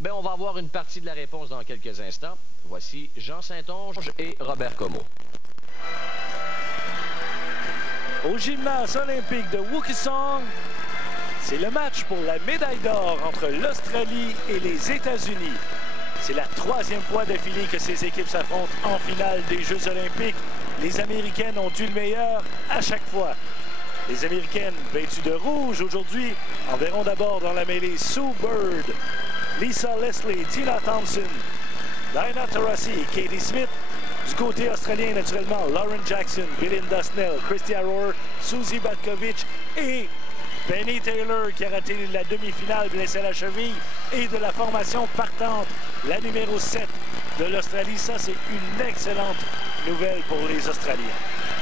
Bien, on va avoir une partie de la réponse dans quelques instants. Voici Jean Saint-Onge et Robert Comeau. Au gymnase olympique de Waukeesong, c'est le match pour la médaille d'or entre l'Australie et les États-Unis. C'est la troisième fois d'affilée que ces équipes s'affrontent en finale des Jeux olympiques. Les Américaines ont eu le meilleur à chaque fois. Les Américaines, vêtues de rouge aujourd'hui, enverront d'abord dans la mêlée Sue Bird, Lisa Leslie, Tina Thompson, Diana Taurasi et Katie Smith. Du côté australien, naturellement, Lauren Jackson, Belinda Snell, Christy Arrower, Susie Batkovich et Penny Taylor qui a raté la demi-finale, blessée à la cheville, et de la formation partante, la numéro 7 de l'Australie. Ça, c'est une excellente nouvelle pour les Australiens.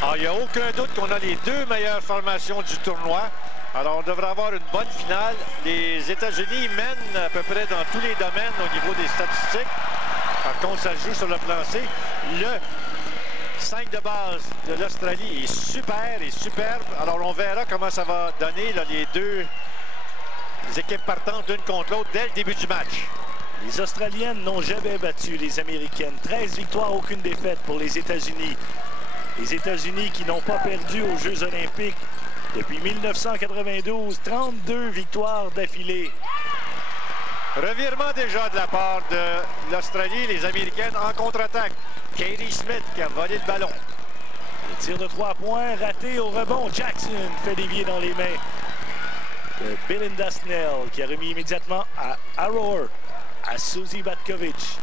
Alors, il n'y a aucun doute qu'on a les deux meilleures formations du tournoi. Alors, on devrait avoir une bonne finale. Les États-Unis mènent à peu près dans tous les domaines au niveau des statistiques. Par contre, ça se joue sur le plan C. Le 5 de base de l'Australie est super et superbe. Alors, on verra comment ça va donner là, les deux équipes partantes l'une contre l'autre dès le début du match. Les Australiennes n'ont jamais battu les Américaines. 13 victoires, aucune défaite pour les États-Unis. Les États-Unis qui n'ont pas perdu aux Jeux olympiques depuis 1992. 32 victoires d'affilée. Revirement déjà de la part de l'Australie. Les Américaines en contre-attaque. Katie Smith qui a volé le ballon. Le tir de 3 points raté au rebond. Jackson fait dévier dans les mains de Belinda Snell qui a remis immédiatement à Arrower, à Susie Batkovich.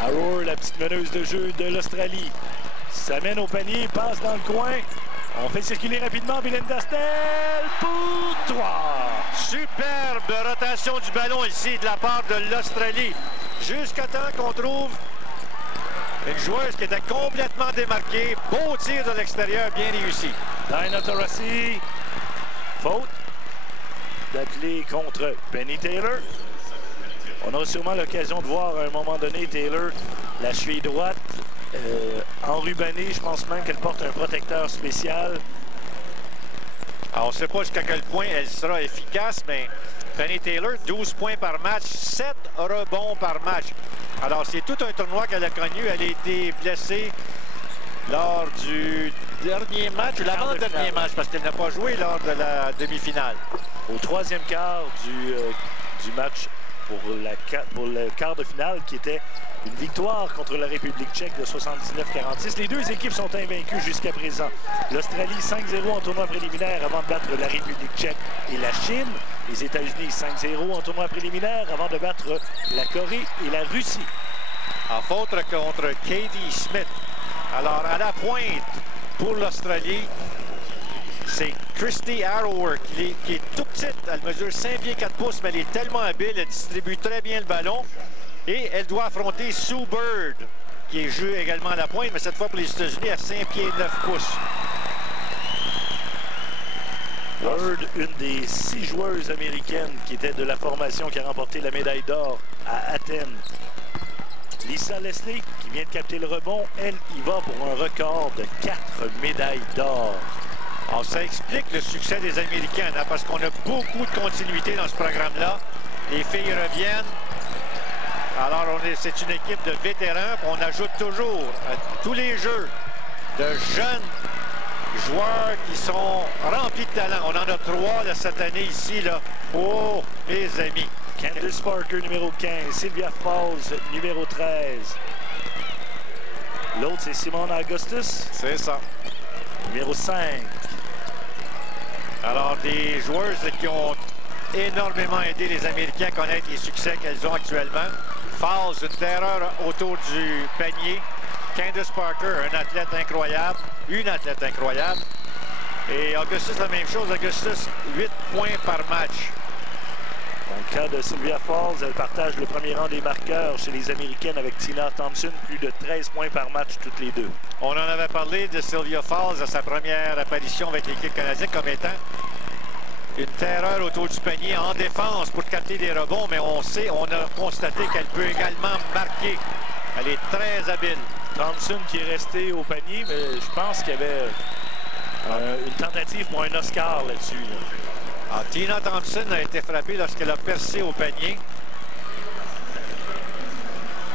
Arrower, la petite meneuse de jeu de l'Australie, s'amène au panier, passe dans le coin. On fait circuler rapidement Belinda Snell pour 3. Superbe rotation du ballon ici de la part de l'Australie. Jusqu'à temps qu'on trouve une joueuse qui était complètement démarquée. Beau tir de l'extérieur, bien réussi. Diana Taurasi, faute d'appeler contre Penny Taylor. On aura sûrement l'occasion de voir à un moment donné Taylor, la cheville droite enrubannée. Je pense même qu'elle porte un protecteur spécial. Alors, on ne sait pas jusqu'à quel point elle sera efficace, mais Penny Taylor, 12 points par match, 7 rebonds par match. Alors, c'est tout un tournoi qu'elle a connu. Elle a été blessée lors du dernier match, ou l'avant-dernier match, parce qu'elle n'a pas joué lors de la demi-finale. Au troisième quart du match pour le quart de finale, qui était une victoire contre la République tchèque de 79-46. Les deux équipes sont invaincues jusqu'à présent. L'Australie 5-0 en tournoi préliminaire avant de battre la République tchèque et la Chine. Les États-Unis 5-0 en tournoi préliminaire avant de battre la Corée et la Russie. En faute contre Katie Smith. Alors, à la pointe pour l'Australie, c'est Christy Arrower qui est tout petite. Elle mesure 5 pieds 4 pouces, mais elle est tellement habile. Elle distribue très bien le ballon. Et elle doit affronter Sue Bird, qui joue également à la pointe, mais cette fois pour les États-Unis à 5 pieds 9 pouces. Bird, une des 6 joueuses américaines qui étaient de la formation qui a remporté la médaille d'or à Athènes. Lisa Leslie, qui vient de capter le rebond, elle y va pour un record de 4 médailles d'or. Alors, ça explique le succès des Américaines, hein, parce qu'on a beaucoup de continuité dans ce programme-là. Les filles reviennent. Alors, c'est une équipe de vétérans. On ajoute toujours à tous les jeux de jeunes joueurs qui sont remplis de talent. On en a 3 là, cette année ici. Là. Oh, mes amis. Candace Parker, numéro 15. Sylvia Falls, numéro 13. L'autre, c'est Simona Augustus. C'est ça. Numéro 5. Alors, des joueuses qui ont énormément aidé les Américains à connaître les succès qu'elles ont actuellement. Falls, une terreur autour du panier. Candace Parker, un athlète incroyable. Une athlète incroyable. Et Augustus, la même chose. Augustus, 8 points par match. Dans le cas de Sylvia Falls, elle partage le premier rang des marqueurs chez les Américaines avec Tina Thompson. Plus de 13 points par match toutes les deux. On en avait parlé de Sylvia Falls à sa première apparition avec l'équipe canadienne comme étant une terreur autour du panier en défense pour capter des rebonds, mais on a constaté qu'elle peut également marquer. Elle est très habile. Thompson qui est resté au panier, mais je pense qu'il y avait une tentative pour un Oscar là-dessus. Alors, Tina Thompson a été frappée lorsqu'elle a percé au panier.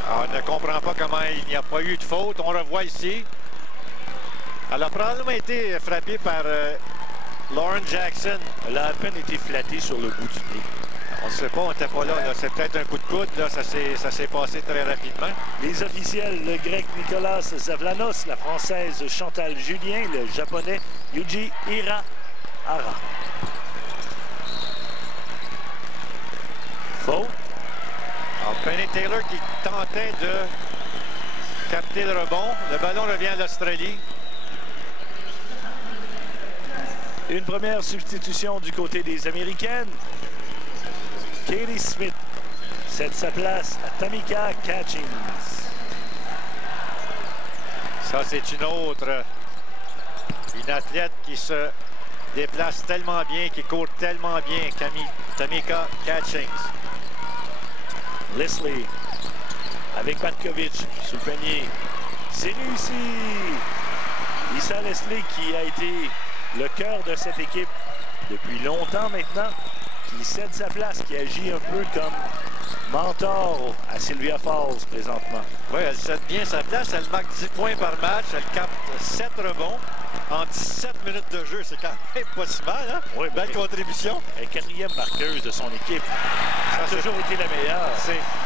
Alors, on ne comprend pas comment il n'y a pas eu de faute. On revoit ici. Elle a probablement été frappée par Lauren Jackson. Elle a à peine été flattée sur le bout du nez. On ne sait pas, on n'était pas là. C'est peut-être un coup de coude. Là, ça s'est passé très rapidement. Les officiels, le grec Nicolas Zavlanos, la française Chantal Julien, le japonais Yuji Hirahara. Faute. Alors, Penny Taylor qui tentait de capter le rebond. Le ballon revient à l'Australie. Une première substitution du côté des Américaines. Katie Smith cède sa place à Tamika Catchings. Ça, c'est une autre. Une athlète qui se déplace tellement bien, qui court tellement bien. Tamika Catchings. Leslie avec Matkovic sous le panier. C'est réussi. Lisa Leslie qui a été le cœur de cette équipe depuis longtemps maintenant, qui cède sa place, qui agit un peu comme mentor à Sylvia Fowles présentement. Oui, elle cède bien sa place. Elle marque 10 points par match. Elle capte 7 rebonds en 17 minutes de jeu. C'est quand même pas si mal, hein? Oui, belle contribution. Elle est quatrième marqueuse de son équipe. Ça a toujours été la meilleure.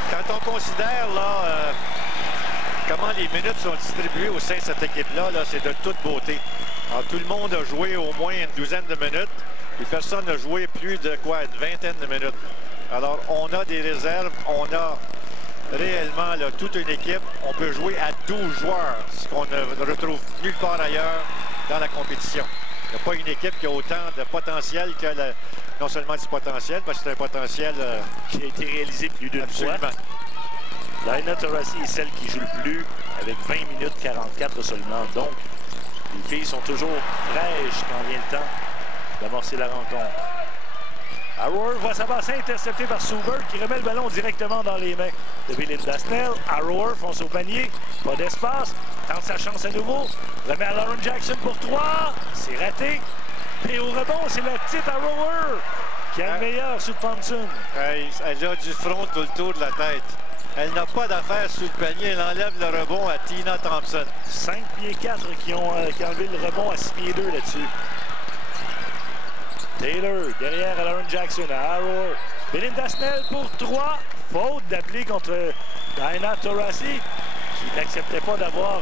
Quand on considère là, comment les minutes sont distribuées au sein de cette équipe-là, c'est de toute beauté. Alors, tout le monde a joué au moins une douzaine de minutes. Et personne n'a joué plus de quoi, une vingtaine de minutes. Alors, on a des réserves. On a réellement là, toute une équipe. On peut jouer à 12 joueurs, ce qu'on ne retrouve nulle part ailleurs dans la compétition. Il n'y a pas une équipe qui a autant de potentiel que non seulement du potentiel, parce que c'est un potentiel qui a été réalisé plus d'une fois. Laina Taurasi est celle qui joue le plus avec 20 minutes 44 seulement. Donc, les filles sont toujours fraîches quand vient le temps d'amorcer la rencontre. Harrower voit sa basse interceptée par Soubert qui remet le ballon directement dans les mains de Belinda Snell. Harrower fonce au panier, pas d'espace, tente sa chance à nouveau, remet à Lauren Jackson pour 3, c'est raté. Et au rebond, c'est la petite Harrower qui a le meilleur sur Thompson. Elle a du front tout le tour de la tête. Elle n'a pas d'affaire sous le panier. Elle enlève le rebond à Tina Thompson. 5 pieds 4 qui ont enlevé le rebond à 6 pieds 2 là-dessus. Taylor derrière à Lauren Jackson, à Harrower. Belinda Snell pour 3. Faute d'appeler contre Laina Taurasi qui n'acceptait pas d'avoir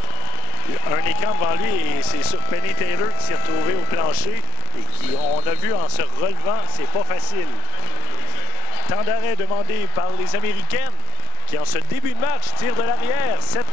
un écran devant lui. Et c'est sur Penny Taylor qui s'est retrouvé au plancher et qui, on a vu en se relevant, c'est pas facile. Temps d'arrêt demandé par les Américaines qui, en ce début de match, tirent de l'arrière, 7-4.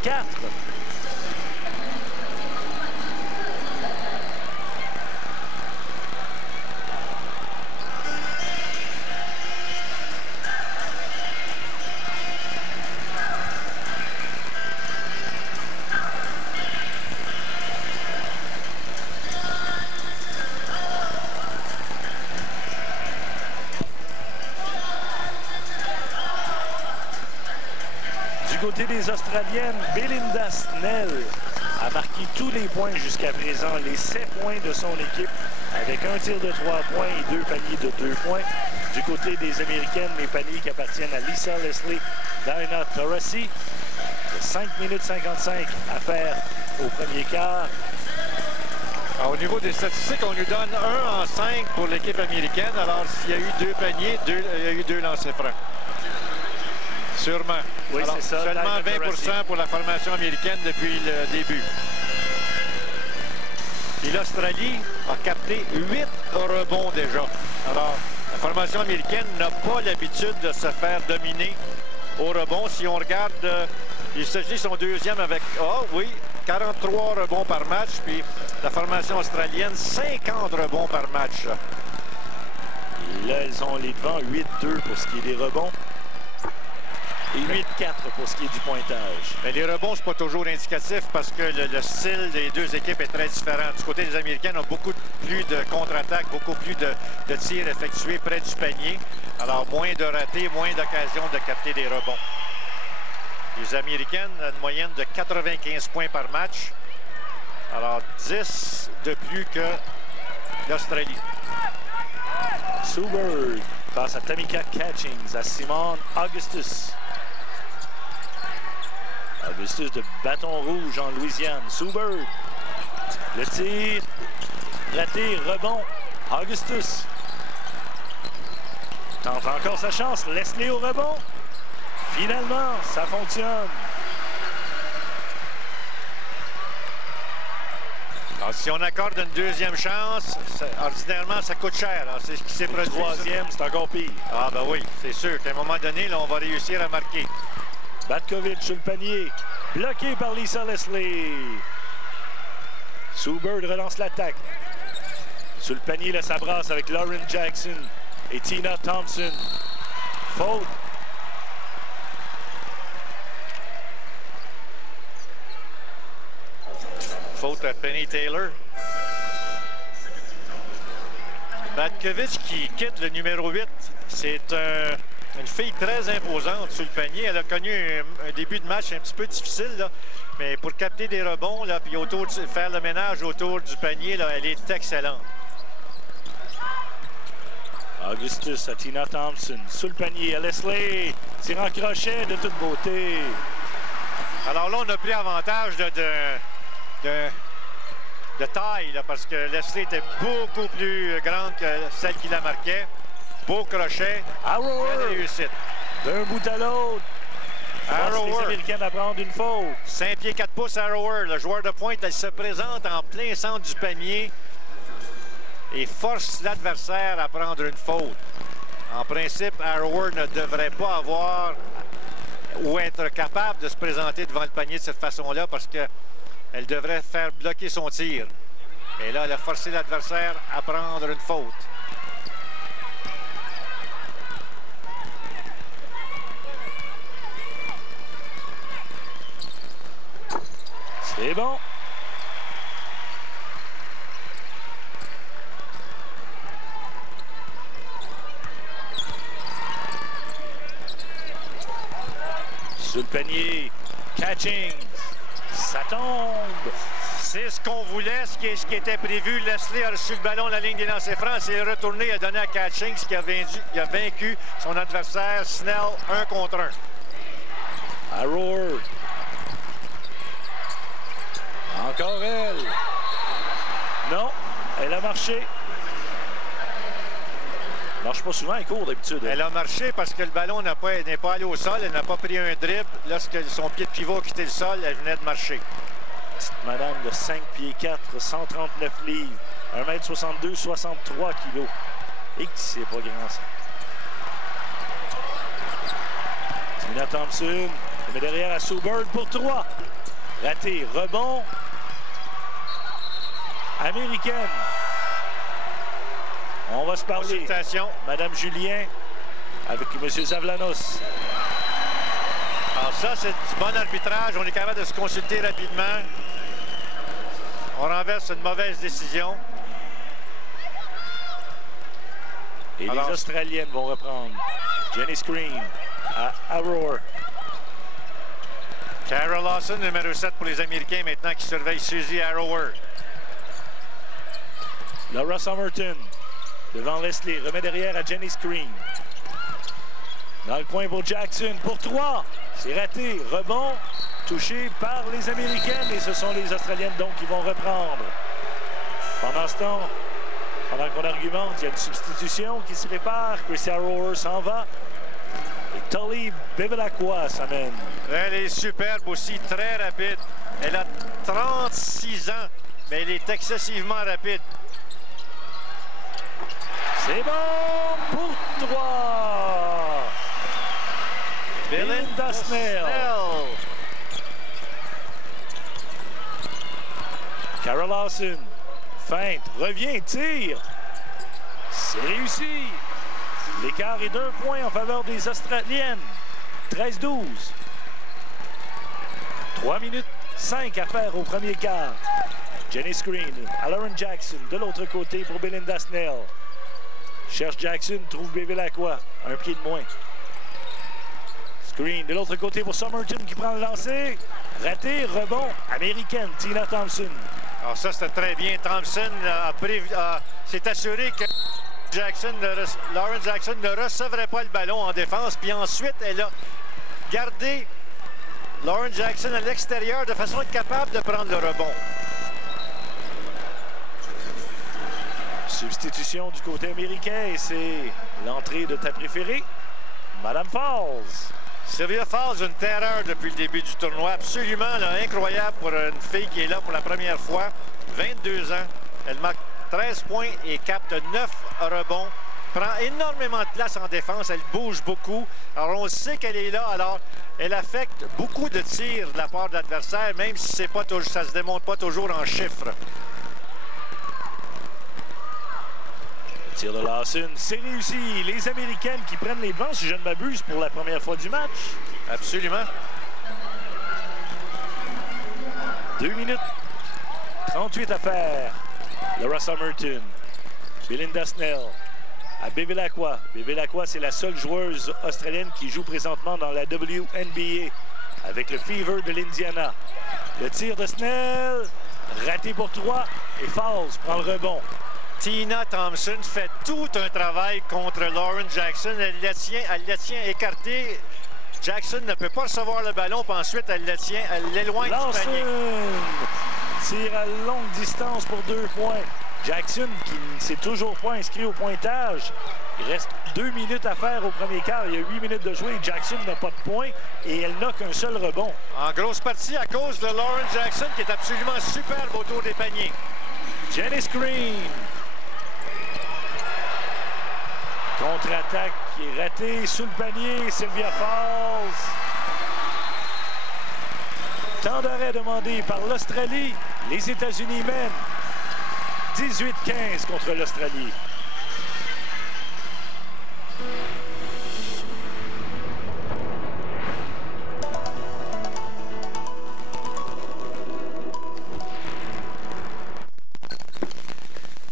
Du côté des Australiennes, Belinda Snell a marqué tous les points jusqu'à présent, les 7 points de son équipe, avec un tir de 3 points et 2 paniers de 2 points. Du côté des Américaines, les paniers qui appartiennent à Lisa Leslie, Laina Taurasi. 5 minutes 55 à faire au premier quart. Alors, au niveau des statistiques, on nous donne 1 en 5 pour l'équipe américaine. Alors, s'il y a eu 2 paniers, il y a eu 2 lancers francs. Sûrement. Oui, c'est ça. Seulement 20% pour la formation américaine depuis le début. Et l'Australie a capté 8 rebonds déjà. Alors, la formation américaine n'a pas l'habitude de se faire dominer au rebond. Si on regarde, les États-Unis sont deuxième avec, 43 rebonds par match. Puis la formation australienne, 50 rebonds par match. Et là, elles ont les devants 8-2 pour ce qui est des rebonds. Et 8-4 pour ce qui est du pointage. Mais les rebonds, c'est pas toujours indicatif parce que le style des deux équipes est très différent. Du côté des Américains, on a beaucoup plus de contre-attaques, beaucoup plus de tirs effectués près du panier. Alors, moins de ratés, moins d'occasions de capter des rebonds. Les Américaines, une moyenne de 95 points par match. Alors, 10 de plus que l'Australie. Sue Bird passe à Tamika Catchings, à Simone Augustus. Augustus de Bâton Rouge en Louisiane. Sue Bird. Le tir. Raté. Rebond. Augustus. Tente encore sa chance. Leslie au rebond. Finalement, ça fonctionne. Alors, si on accorde une deuxième chance, ordinairement, ça coûte cher. C'est ce qui s'est produit. Troisième, c'est encore pire. Ah ben oui, c'est sûr qu'à un moment donné, là, on va réussir à marquer. Batkovic sur le panier. Bloqué par Lisa Leslie. Sue Bird relance l'attaque. Sur le panier, là, ça brasse avec Lauren Jackson et Tina Thompson. Faute. Faute à Penny Taylor. Batkovic qui quitte le numéro 8. C'est une fille très imposante sur le panier. Elle a connu un début de match un petit peu difficile, là. Mais pour capter des rebonds, là, puis faire le ménage autour du panier, là, elle est excellente. Augustus à Tina Thompson. Sous le panier à Leslie. Tir en crochet de toute beauté. Alors là, on a pris avantage de taille, là, parce que Leslie était beaucoup plus grande que celle qui la marquait. Beau crochet. Arrower. Belle réussite. D'un bout à l'autre. Les Américaines à prendre une faute. 5 pieds 4 pouces Arrower. Le joueur de pointe, elle se présente en plein centre du panier et force l'adversaire à prendre une faute. En principe, Arrower ne devrait pas avoir ou être capable de se présenter devant le panier de cette façon-là parce qu'elle devrait faire bloquer son tir. Et là, elle a forcé l'adversaire à prendre une faute. C'est bon. Sur le panier, Catchings. Ça tombe. C'est ce qu'on voulait, ce qui était prévu. Leslie a reçu le ballon à la ligne des lancers francs. C'est retourné, a donné à Catchings qui a vaincu son adversaire Snell 1 contre 1. Arrower. Encore elle. Non, elle a marché. Elle marche pas souvent, elle court d'habitude. Elle a marché parce que le ballon n'est pas allé au sol. Elle n'a pas pris un dribble. Lorsque son pied de pivot a quitté le sol, elle venait de marcher. Petite madame de 5 pieds 4, 139 livres, 1m62, 63 kilos. Et c'est pas grand ça. Tina Thompson, elle met derrière à Sue Bird pour 3. Raté, rebond. Américaine. On va se parler. Consultation. Madame Julien avec M. Zavlanos. Alors ça, c'est du bon arbitrage. On est capable de se consulter rapidement. On renverse une mauvaise décision. Et les Australiennes vont reprendre. Jenny Screen à Arrower. Cara Lawson, numéro 7 pour les Américains maintenant qui surveille Suzy Arrower. Laura Somerton devant Leslie, remet derrière à Jenny Screen. Dans le coin pour Jackson, pour 3. C'est raté, rebond, touché par les Américaines et ce sont les Australiennes donc qui vont reprendre. Pendant ce temps, pendant qu'on argumente, il y a une substitution qui se prépare. Chris Arrower s'en va. Et Tully Bevilacqua s'amène. Elle est superbe aussi, très rapide. Elle a 36 ans, mais elle est excessivement rapide. C'est bon pour 3. Belinda Snell. Cara Lawson. Feinte. Revient. Tire. C'est réussi. L'écart est d'1 point en faveur des Australiennes. 13-12. 3 minutes 5 à faire au premier quart. Jenny Screen à Lauren Jackson. De l'autre côté pour Belinda Snell. Cherche Jackson, trouve Bevilacqua. Un pied de moins. Screen de l'autre côté pour Somerton qui prend le lancer. Raté, rebond, américaine, Tina Thompson. Alors ça, c'était très bien. Thompson s'est assuré que... Lauren Jackson ne recevrait pas le ballon en défense. Puis ensuite, elle a gardé Lauren Jackson à l'extérieur de façon à être capable de prendre le rebond. Substitution du côté américain et c'est l'entrée de ta préférée, Madame Falls. Sylvia Falls, une terreur depuis le début du tournoi. Absolument là, incroyable pour une fille qui est là pour la première fois. 22 ans. Elle marque 13 points et capte 9 rebonds. Prend énormément de place en défense. Elle bouge beaucoup. Alors, on sait qu'elle est là. Alors, elle affecte beaucoup de tirs de la part de l'adversaire, même si c'est pas toujours, ça ne se démontre pas toujours en chiffres. Tir de Lawson, c'est réussi. Les Américaines qui prennent les devants, si je ne m'abuse, pour la première fois du match. Absolument. 2 minutes 38 à faire. Laura Summerton, Belinda Snell, à Bevilacqua. Bevilacqua, c'est la seule joueuse australienne qui joue présentement dans la WNBA avec le Fever de l'Indiana. Le tir de Snell, raté pour 3 et Falls prend le rebond. Tina Thompson fait tout un travail contre Lauren Jackson. Elle la tient écartée. Jackson ne peut pas recevoir le ballon, puis ensuite elle le tient, elle l'éloigne du panier. Tire à longue distance pour 2 points. Jackson qui ne s'est toujours pas inscrit au pointage. Il reste 2 minutes à faire au premier quart. Il y a 8 minutes de jouer. Jackson n'a pas de points et elle n'a qu'un seul rebond. En grosse partie à cause de Lauren Jackson qui est absolument superbe autour des paniers. Janice Green. Contre-attaque qui est ratée sous le panier. Sylvia Falls. Temps d'arrêt demandé par l'Australie. Les États-Unis mènent 18-15 contre l'Australie.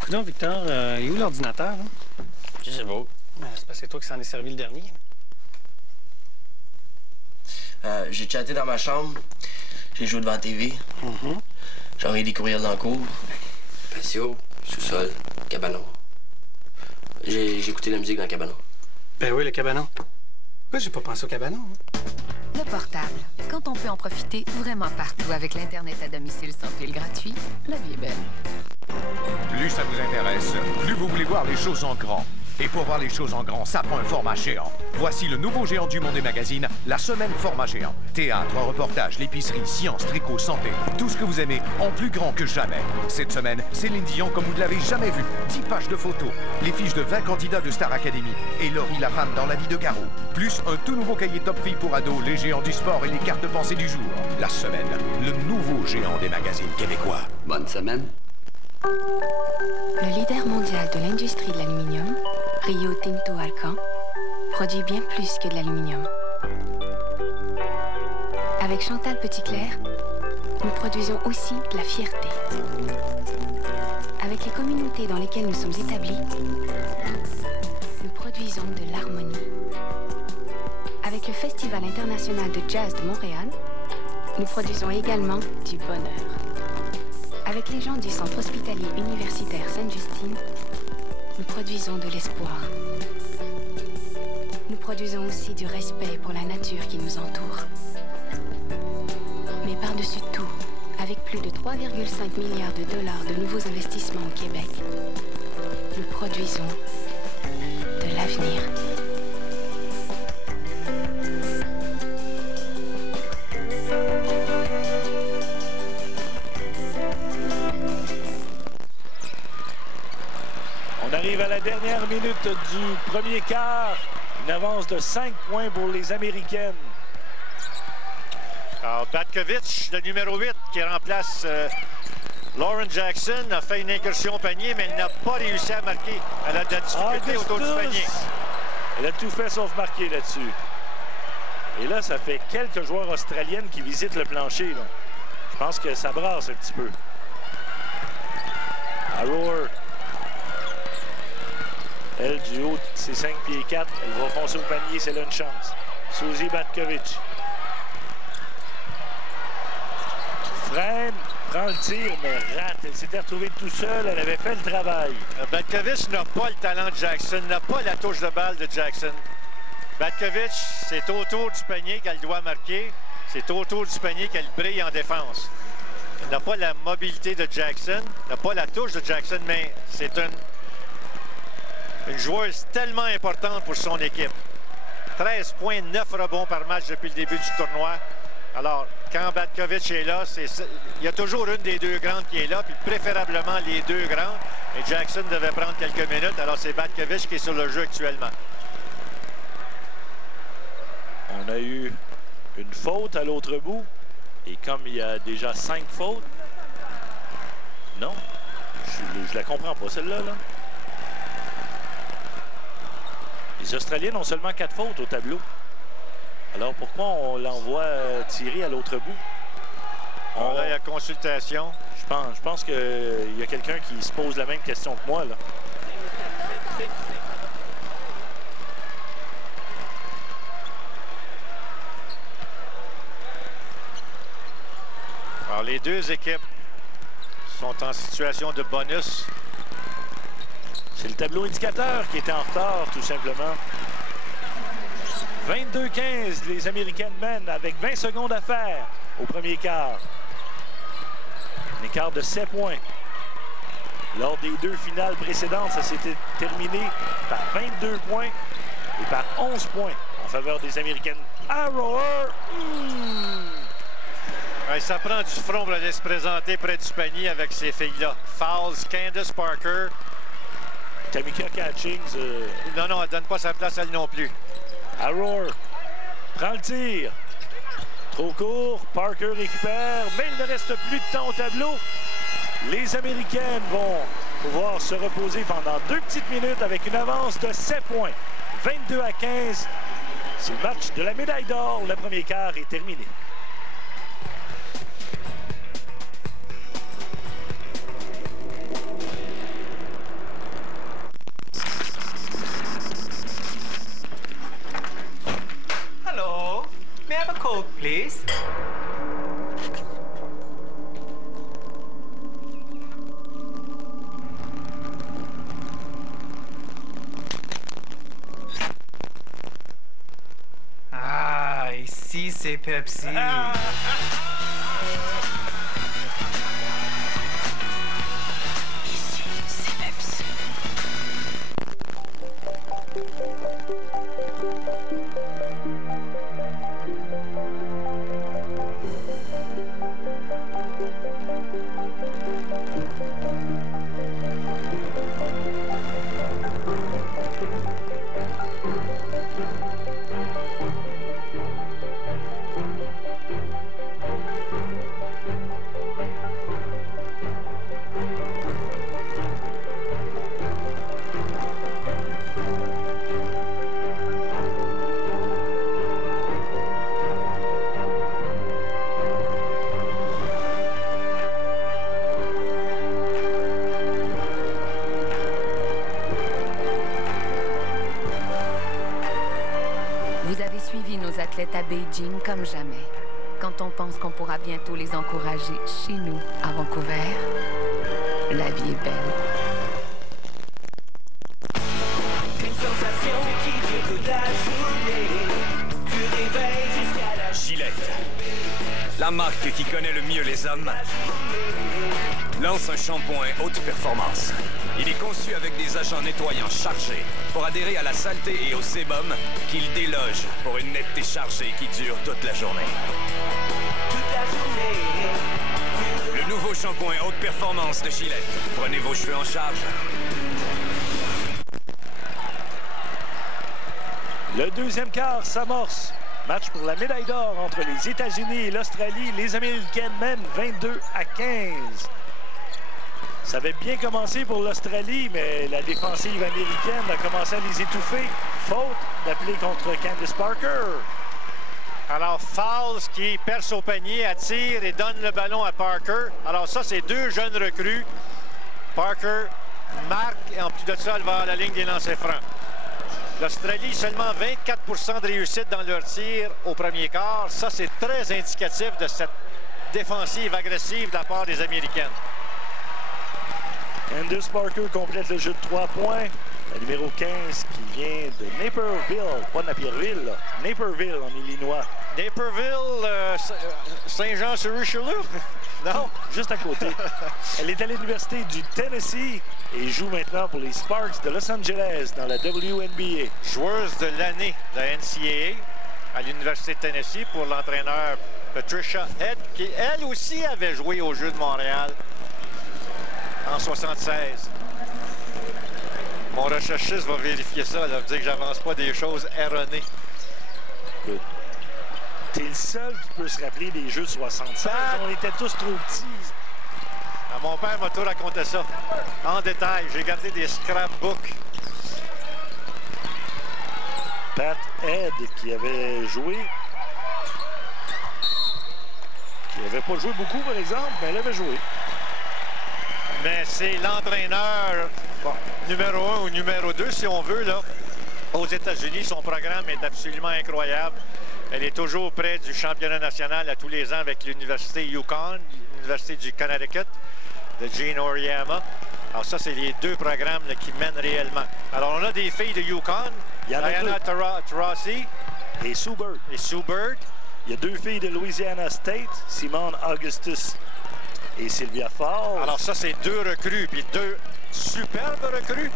Coudonc, Victor, il est où l'ordinateur? Hein? Je sais pas. C'est parce que c'est toi qui s'en est servi le dernier. J'ai chatté dans ma chambre. J'ai joué devant la TV. J'ai envoyé des courriels dans le cours. Patio, sous-sol, cabanon. J'ai écouté la musique dans le cabanon. Ben oui, le cabanon. Pourquoi j'ai pas pensé au cabanon? Hein? Le portable. Quand on peut en profiter vraiment partout avec l'Internet à domicile sans fil gratuit, la vie est belle. Plus ça vous intéresse, plus vous voulez voir les choses en grand. Et pour voir les choses en grand, ça prend un format géant. Voici le nouveau géant du monde des magazines, la semaine format géant. Théâtre, reportage, l'épicerie, science, tricot, santé. Tout ce que vous aimez en plus grand que jamais. Cette semaine, Céline Dion comme vous ne l'avez jamais vu. 10 pages de photos, les fiches de 20 candidats de Star Academy et Laurie la femme dans la vie de Garou. Plus un tout nouveau cahier Top Fille pour ados, les géants du sport et les cartes de pensée du jour. La semaine, le nouveau géant des magazines québécois. Bonne semaine. Le leader mondial de l'industrie de l'aluminium, Rio Tinto Alcan, produit bien plus que de l'aluminium. Avec Chantal Petitclerc, nous produisons aussi de la fierté. Avec les communautés dans lesquelles nous sommes établis, nous produisons de l'harmonie. Avec le Festival international de jazz de Montréal, nous produisons également du bonheur. Avec les gens du Centre hospitalier universitaire Sainte-Justine, nous produisons de l'espoir. Nous produisons aussi du respect pour la nature qui nous entoure. Mais par-dessus tout, avec plus de 3,5 milliards de dollars de nouveaux investissements au Québec, nous produisons de l'avenir. On arrive à la dernière minute du premier quart. Une avance de 5 points pour les Américaines. Alors, Batkovic, le numéro 8, qui remplace Lauren Jackson, a fait une incursion au panier, mais elle n'a pas réussi à marquer. Elle a de la difficulté autour du panier. Elle a tout fait sauf marquer là-dessus. Et là, ça fait quelques joueurs australiennes qui visitent le plancher. Là. Je pense que ça brasse un petit peu. Arrower. Elle, du haut, c'est 5 pieds 4. Elle va foncer au panier, c'est là une chance. Suzy Batkovic. Freine, prend le tir, mais rate. Elle s'était retrouvée tout seule. Elle avait fait le travail. Batkovic n'a pas le talent de Jackson, n'a pas la touche de balle de Jackson. Batkovic, c'est autour du panier qu'elle doit marquer. C'est autour du panier qu'elle brille en défense. Elle n'a pas la mobilité de Jackson, n'a pas la touche de Jackson, mais c'est une joueuse tellement importante pour son équipe. 13 points, 9 rebonds par match depuis le début du tournoi. Alors, quand Batkovic est là, il y a toujours une des deux grandes qui est là, puis préférablement les deux grandes. Et Jackson devait prendre quelques minutes, alors c'est Batkovic qui est sur le jeu actuellement. On a eu une faute à l'autre bout. Et comme il y a déjà 5 fautes, non, je la comprends pas celle-là. Là. Les Australiens ont seulement 4 fautes au tableau. Alors pourquoi on l'envoie tirer à l'autre bout? On a la consultation. Je pense qu'il y a quelqu'un qui se pose la même question que moi. Là. Alors, les deux équipes sont en situation de bonus. C'est le tableau indicateur qui était en retard, tout simplement. 22-15, les Américaines mènent avec 20 secondes à faire au premier quart. Un écart de 7 points. Lors des deux finales précédentes, ça s'était terminé par 22 points et par 11 points en faveur des Américaines. Arrower! Ouais, ça prend du front pour aller se présenter près du panier avec ces filles-là. Fowles, Candace Parker. Tamika Catchings. Non, elle ne donne pas sa place, elle non plus. Arrower prend le tir. Trop court. Parker récupère, mais il ne reste plus de temps au tableau. Les Américaines vont pouvoir se reposer pendant 2 petites minutes avec une avance de 7 points. 22-15. C'est le match de la médaille d'or. Le premier quart est terminé. Hello, may I have a Coke, please? Ah, ici c'est Pepsi. Ici, c'est Pepsi. Vous avez suivi nos athlètes à Beijing comme jamais. Quand on pense qu'on pourra bientôt les encourager chez nous, à Vancouver, la vie est belle. Une sensation qui dure toute la journée. Du réveil jusqu'à la Gillette, la marque qui connaît le mieux les hommes, lance un shampoing haute performance. Il est conçu avec des agents nettoyants chargés pour adhérer à la saleté et au sébum qu'il déloge pour une netteté chargée qui dure toute la journée. Le nouveau shampoing haute performance de Gillette. Prenez vos cheveux en charge. Le deuxième quart s'amorce. Match pour la médaille d'or entre les États-Unis et l'Australie. Les Américaines mènent 22-15. Ça avait bien commencé pour l'Australie, mais la défensive américaine a commencé à les étouffer. Faute d'appeler contre Candace Parker. Alors, Fowles qui perce au panier, attire et donne le ballon à Parker. Alors ça, c'est deux jeunes recrues. Parker marque et en plus de ça, elle va à la ligne des lancers francs. L'Australie, seulement 24% de réussite dans leur tir au premier quart. Ça, c'est très indicatif de cette défensive agressive de la part des Américaines. Candace Parker complète le jeu de 3 points. La numéro 15 qui vient de Naperville, pas de Napierville, là. Naperville en Illinois. Naperville, Saint-Jean-sur-Richelieu? Non? Juste à côté. Elle est à l'université du Tennessee et joue maintenant pour les Sparks de Los Angeles dans la WNBA. Joueuse de l'année de la NCAA à l'université de Tennessee pour l'entraîneur Patricia Head, qui elle aussi avait joué aux Jeux de Montréal en 76. Mon recherchiste va vérifier ça, elle va me dire que j'avance pas des choses erronées. T'es le seul qui peut se rappeler des Jeux de 76. On était tous trop petits. Ah, mon père m'a tout raconté ça en détail. J'ai gardé des scrapbooks. Pat Head qui avait joué. Qui n'avait pas joué beaucoup, par exemple, mais elle avait joué. Mais c'est l'entraîneur numéro 1 ou numéro 2, si on veut, là, aux États-Unis. Son programme est absolument incroyable. Elle est toujours près du championnat national à tous les ans avec l'université Yukon, l'université du Connecticut, de Gene Auriemma. Alors ça, c'est les deux programmes là, qui mènent réellement. Alors on a des filles de Yukon, Diana Taurasi et Sue Bird. Il y a deux filles de Louisiana State, Simone Augustus et Sylvia Falls. Alors ça, c'est deux recrues, puis deux superbes recrues.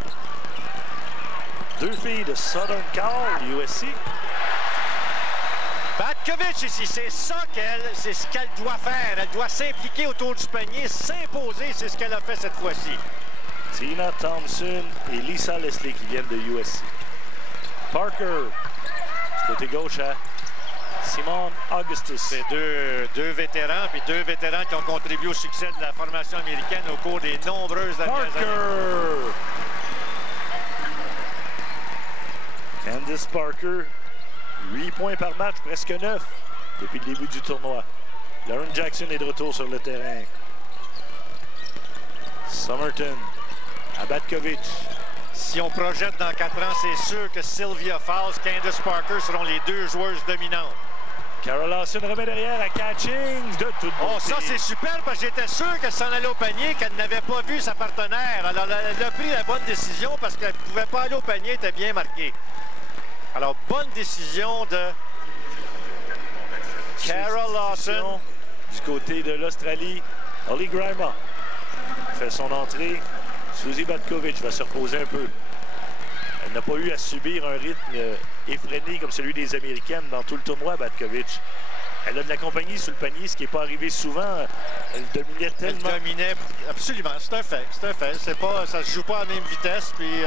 Deux filles de Southern Cal, USC. Batkovic ici, c'est ça qu'elle, c'est ce qu'elle doit faire. Elle doit s'impliquer autour du panier, s'imposer, c'est ce qu'elle a fait cette fois-ci. Tina Thompson et Lisa Leslie qui viennent de USC. Parker, du côté gauche à Simone Augustus. C'est deux vétérans, puis deux vétérans qui ont contribué au succès de la formation américaine au cours des nombreuses dernières années. Candace Parker, 8 points par match, presque 9 depuis le début du tournoi. Lauren Jackson est de retour sur le terrain. Somerton à Batkovic. Si on projette dans 4 ans, c'est sûr que Sylvia Falls, Candace Parker seront les deux joueuses dominantes. Carol Lawson remet derrière à catching de toute beauté. Oh, ça c'est super parce que j'étais sûr que s'en allait au panier, qu'elle n'avait pas vu sa partenaire. Alors elle a pris la bonne décision parce qu'elle ne pouvait pas aller au panier, était bien marqué. Alors, bonne décision de Carol Lawson. Du côté de l'Australie, Holly Grima fait son entrée. Susie Batkovic va se reposer un peu. Elle n'a pas eu à subir un rythme effréné comme celui des Américaines dans tout le tournoi, Batkovic. Elle a de la compagnie sur le panier, ce qui n'est pas arrivé souvent. Elle dominait tellement. Elle dominait, absolument, c'est un fait, c'est un fait. C'est pas, ça se joue pas à la même vitesse, puis...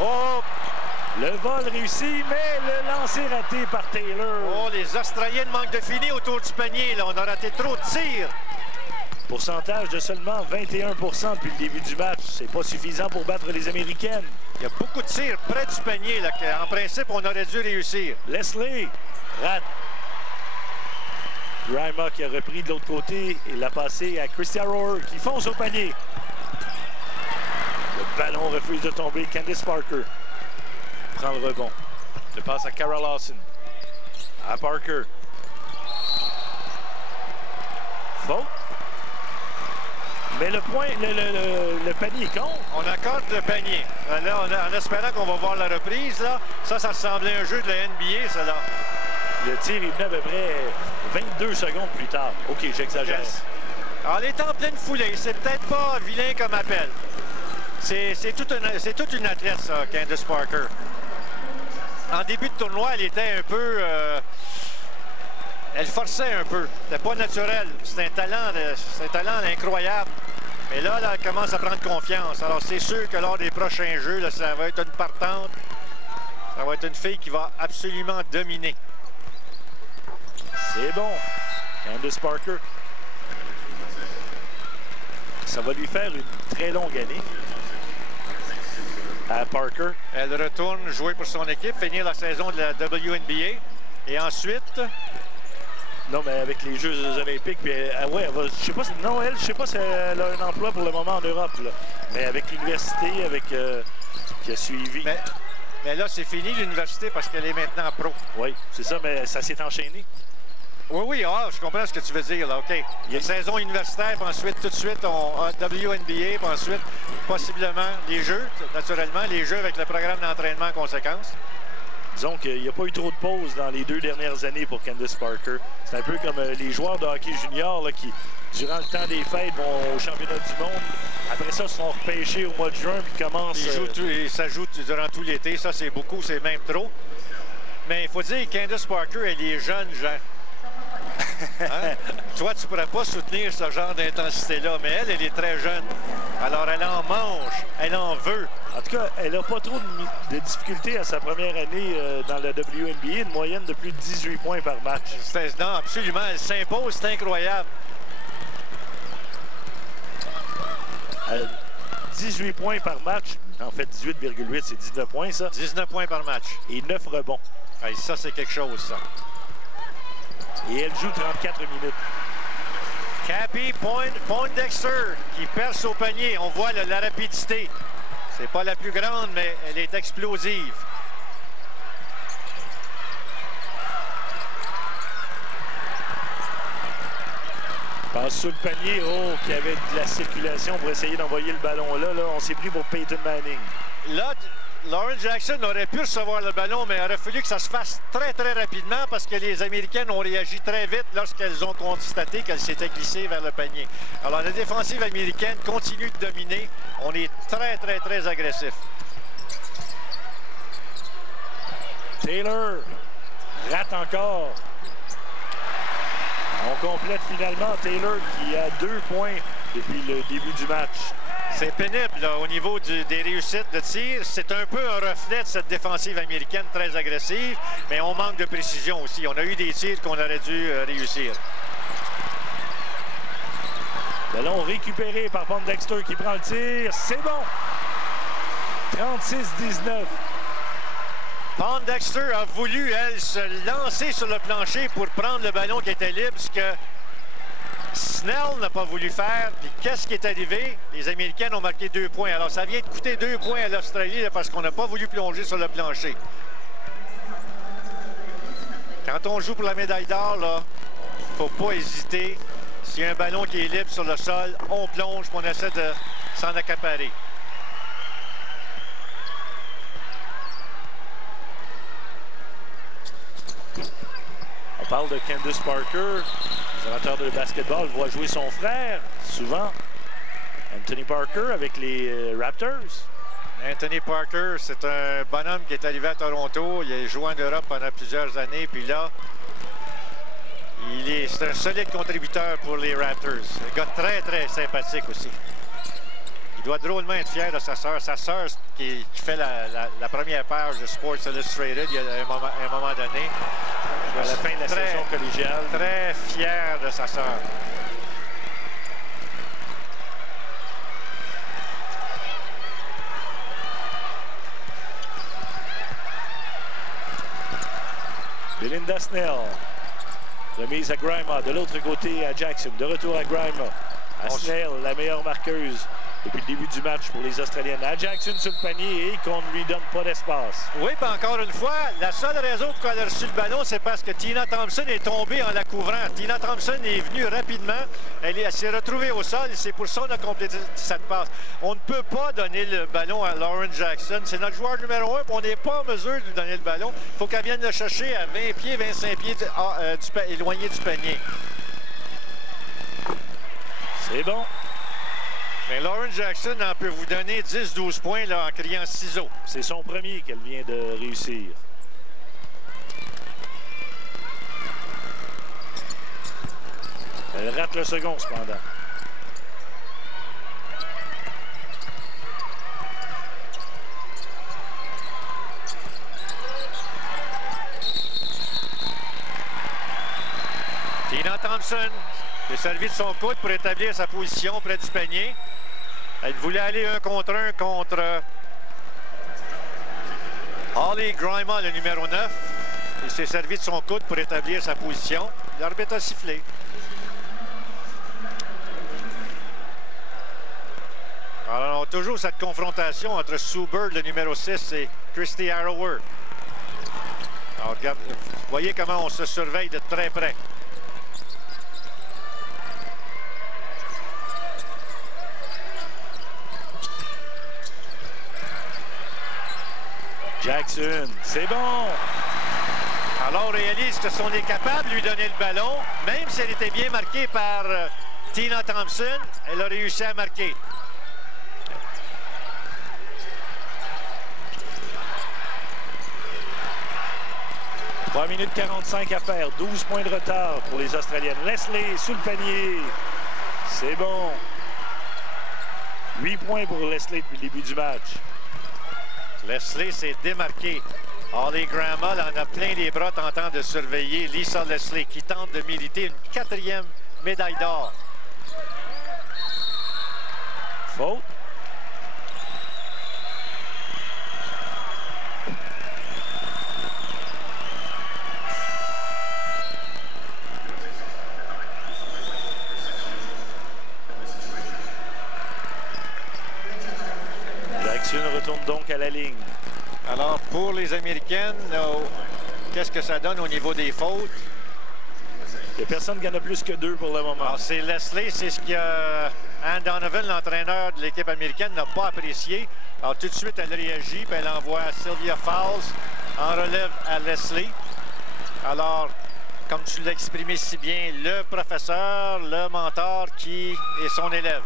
Oh! Le vol réussi, mais le lancer raté par Taylor. Oh, les Australiennes manquent de filer autour du panier, là. On a raté trop de tirs. Pourcentage de seulement 21 depuis le début du match. C'est pas suffisant pour battre les Américaines. Il y a beaucoup de tirs près du panier, là, qu'en principe, on aurait dû réussir. Leslie rate. Grima qui a repris de l'autre côté et l'a passé à Christian Rohr qui fonce au panier. Le ballon refuse de tomber. Candace Parker prend le rebond. Le passe à Carol Lawson. À Parker. Faute. Mais le point, le panier compte. On accorde le panier. Là, en espérant qu'on va voir la reprise, là, ça ressemblait à un jeu de la NBA, ça là. Le tir est venu à peu près 22 secondes plus tard. OK, j'exagère. Yes. Alors, elle est en pleine foulée. C'est peut-être pas vilain comme appel. C'est toute une athlète, ça, Candace Parker. En début de tournoi, elle était un peu... elle forçait un peu. C'était pas naturel. C'est un talent incroyable. Mais là, elle commence à prendre confiance. Alors, c'est sûr que lors des prochains jeux, là, ça va être une partante. Ça va être une fille qui va absolument dominer. C'est bon. Candace Parker. Ça va lui faire une très longue année. À Parker. Elle retourne jouer pour son équipe, finir la saison de la WNBA. Et ensuite... Non, mais avec les Jeux olympiques, puis ouais, elle va, je sais pas, non, elle, je sais pas si elle a un emploi pour le moment en Europe, là. Mais avec l'université, avec qui a suivi. Mais là, c'est fini l'université parce qu'elle est maintenant pro. Oui, c'est ça, mais ça s'est enchaîné. Oui, je comprends ce que tu veux dire. Là. OK. Il y a une saison universitaire, puis ensuite, tout de suite, WNBA, puis ensuite, possiblement, les jeux, naturellement, les jeux avec le programme d'entraînement en conséquence. Disons qu'il n'y a pas eu trop de pauses dans les 2 dernières années pour Candace Parker. C'est un peu comme les joueurs de hockey junior là, qui, durant le temps des fêtes, vont au championnat du monde. Après ça, sont repêchés au mois de juin puis commencent... Ça joue durant tout l'été. Ça, c'est beaucoup, c'est même trop. Mais il faut dire que Candace Parker, elle est jeune, Jean. Hein? Toi, tu ne pourrais pas soutenir ce genre d'intensité-là, mais elle est très jeune. Alors, elle en mange, elle en veut. En tout cas, elle n'a pas trop de difficultés à sa première année dans la WNBA, une moyenne de plus de 18 points par match. Non, absolument, elle s'impose, c'est incroyable. 18 points par match, en fait 18,8, c'est 19 points ça. 19 points par match. Et 9 rebonds. Hey, ça, c'est quelque chose, ça. Et elle joue 34 minutes. Cappie Poindexter qui perce au panier. On voit la rapidité. C'est pas la plus grande, mais elle est explosive. Passe sous le panier. Oh, qu'il y avait de la circulation pour essayer d'envoyer le ballon là. On s'est pris pour Peyton Manning. Là, Lauren Jackson aurait pu recevoir le ballon, mais il aurait fallu que ça se fasse très, très rapidement parce que les Américaines ont réagi très vite lorsqu'elles ont constaté qu'elle s'était glissée vers le panier. Alors, la défensive américaine continue de dominer. On est très, très, très agressif. Taylor rate encore. On complète finalement Taylor qui a 2 points depuis le début du match. C'est pénible là, au niveau des réussites de tir. C'est un peu un reflet de cette défensive américaine très agressive, mais on manque de précision aussi. On a eu des tirs qu'on aurait dû réussir. Ballon récupéré par Poindexter qui prend le tir. C'est bon! 36-19. Poindexter a voulu, elle, se lancer sur le plancher pour prendre le ballon qui était libre, ce que Snell n'a pas voulu faire. Puis qu'est-ce qui est arrivé? Les Américaines ont marqué 2 points. Alors, ça vient de coûter 2 points à l'Australie parce qu'on n'a pas voulu plonger sur le plancher. Quand on joue pour la médaille d'or, là, il ne faut pas hésiter. S'il y a un ballon qui est libre sur le sol, on plonge et on essaie de s'en accaparer. On parle de Candace Parker. Les amateurs de basketball voient jouer son frère, souvent. Anthony Parker avec les Raptors. Anthony Parker, c'est un bonhomme qui est arrivé à Toronto. Il a joué en Europe pendant plusieurs années. Puis là, c'est un solide contributeur pour les Raptors. Un gars très, très sympathique aussi. Il doit drôlement être fier de sa sœur. Sa sœur qui fait la première page de Sports Illustrated il y a un moment donné. À la fin de la saison collégiale. Très fier de sa sœur. Belinda Snell. Remise à Grima. De l'autre côté à Jackson. De retour à Grima. À Snell, la meilleure marqueuse depuis le début du match pour les Australiennes. À Jackson sur le panier et qu'on ne lui donne pas d'espace. Oui, puis encore une fois, la seule raison pour elle a reçu le ballon, c'est parce que Tina Thompson est tombée en la couvrant. Tina Thompson est venue rapidement. Elle s'est retrouvée au sol et c'est pour ça qu'on a complété cette passe. On ne peut pas donner le ballon à Lauren Jackson. C'est notre joueur numéro 1 et on n'est pas en mesure de lui donner le ballon. Il faut qu'elle vienne le chercher à 20 pieds, 25 pieds éloigné du panier. C'est bon. Mais Lauren Jackson en peut vous donner 10-12 points là, en criant ciseaux. C'est son premier qu'elle vient de réussir. Elle rate le second cependant. Tina Thompson a servi de son coude pour établir sa position près du panier. Elle voulait aller 1 contre 1 contre Holly Grima, le numéro 9. Il s'est servi de son coude pour établir sa position. L'arbitre a sifflé. Alors, on a toujours cette confrontation entre Sue Bird, le numéro 6, et Christy Arrower. Alors, regarde, vous voyez comment on se surveille de très près. Jackson, c'est bon. Alors, on réalise que si on est capable de lui donner le ballon, même si elle était bien marquée par Tina Thompson, elle a réussi à marquer. « 3 minutes 45 à faire, 12 points de retard pour les Australiennes. Leslie sous le panier, c'est bon. 8 points pour Leslie depuis le début du match. Leslie s'est démarqué. Holly Graham-Hull en a plein les bras tentant de surveiller Lisa Leslie qui tente de mériter une 4e médaille d'or. Faute. Jackson retourne donc à la ligne. Alors, pour les Américaines, qu'est-ce que ça donne au niveau des fautes? Il n'y a personne qui en a plus que 2 pour le moment. C'est Leslie, c'est ce que Anne Donovan, l'entraîneur de l'équipe américaine, n'a pas apprécié. Alors, tout de suite, elle réagit, puis elle envoie Sylvia Fowles en relève à Leslie. Alors, comme tu l'as exprimé si bien, le professeur, le mentor qui est son élève.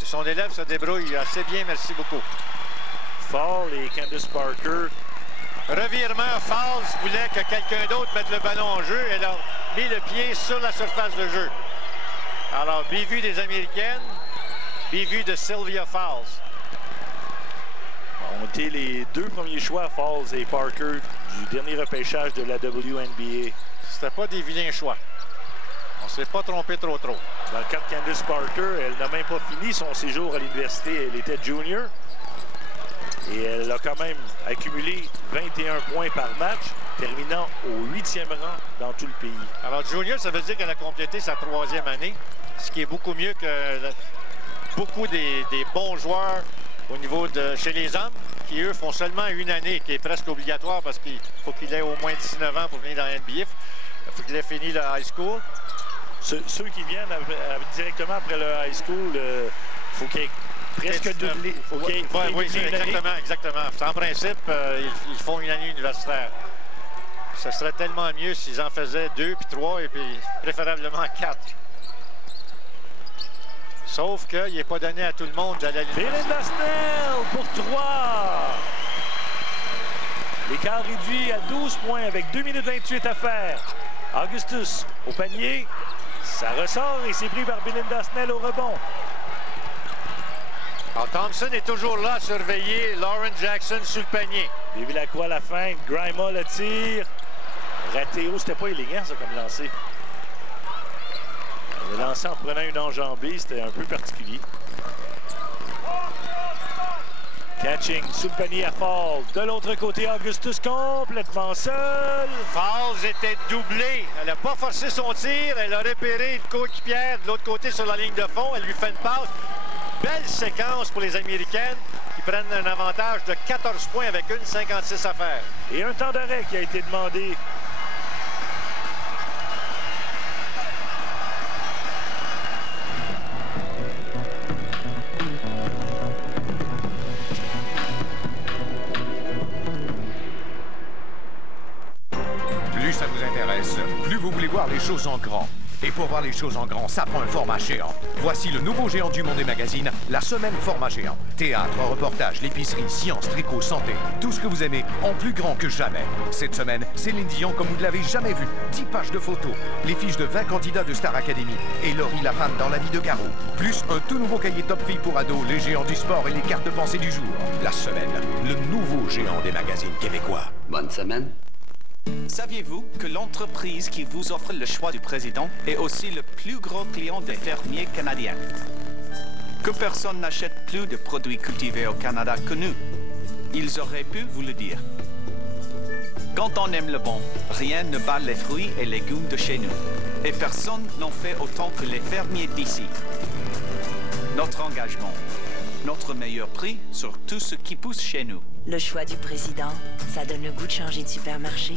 Et son élève se débrouille assez bien, merci beaucoup. Fall et Candice Parker. Revirement, Fowles voulait que quelqu'un d'autre mette le ballon en jeu. Elle a mis le pied sur la surface de jeu. Alors, bévue des Américaines, bévue de Sylvia Fowles. On était les 2 premiers choix, Falls et Parker, du dernier repêchage de la WNBA. C'était pas des vilains choix. On s'est pas trompé trop. Dans le cas de Candice Parker, elle n'a même pas fini son séjour à l'université. Elle était junior. Et elle a quand même accumulé 21 points par match, terminant au 8e rang dans tout le pays. Alors, junior, ça veut dire qu'elle a complété sa 3e année, ce qui est beaucoup mieux que beaucoup des bons joueurs au niveau de chez les hommes, qui, eux, font seulement 1 année, qui est presque obligatoire parce qu'il faut qu'il ait au moins 19 ans pour venir dans la NBA. Il faut qu'il ait fini le high school. Ceux qui viennent directement après le high school, il faut qu'il y ait presque doublé. Oui, exactement. En principe, ils font 1 année universitaire. Ce serait tellement mieux s'ils en faisaient 2 puis 3 et puis préférablement 4. Sauf qu'il n'est pas donné à tout le monde d'aller à l'université. Belinda Snell pour 3. L'écart réduit à 12 points avec 2 minutes 28 à faire. Augustus au panier. Ça ressort et c'est pris par Belinda Snell au rebond. Alors, Thompson est toujours là à surveiller Lauren Jackson sous le panier. Lévi Lacroix à la fin. Grima le tire. Raté. C'était pas élégant, ça, comme lancer. Il a lancé en prenant une enjambée. C'était un peu particulier. Catching sous le panier à Falls. De l'autre côté, Augustus complètement seul. Falls était doublée. Elle n'a pas forcé son tir. Elle a repéré une coéquipière de l'autre côté sur la ligne de fond. Elle lui fait une passe. Belle séquence pour les Américaines qui prennent un avantage de 14 points avec 1,56 à faire. Et un temps d'arrêt qui a été demandé. Plus ça vous intéresse, plus vous voulez voir les choses en grand. Et pour voir les choses en grand, ça prend un format géant. Voici le nouveau géant du monde des magazines, la semaine format géant. Théâtre, reportage, l'épicerie, science, tricot, santé, tout ce que vous aimez en plus grand que jamais. Cette semaine, Céline Dion comme vous ne l'avez jamais vu. 10 pages de photos, les fiches de 20 candidats de Star Academy et Laurie la femme dans la vie de Garou. Plus un tout nouveau cahier Top Fille pour ados, les géants du sport et les cartes de pensée du jour. La semaine, le nouveau géant des magazines québécois. Bonne semaine. Saviez-vous que l'entreprise qui vous offre le choix du président est aussi le plus gros client des fermiers canadiens? Que personne n'achète plus de produits cultivés au Canada que nous. Ils auraient pu vous le dire. Quand on aime le bon, rien ne bat les fruits et légumes de chez nous. Et personne n'en fait autant que les fermiers d'ici. Notre engagement, notre meilleur prix sur tout ce qui pousse chez nous. Le choix du président, ça donne le goût de changer de supermarché.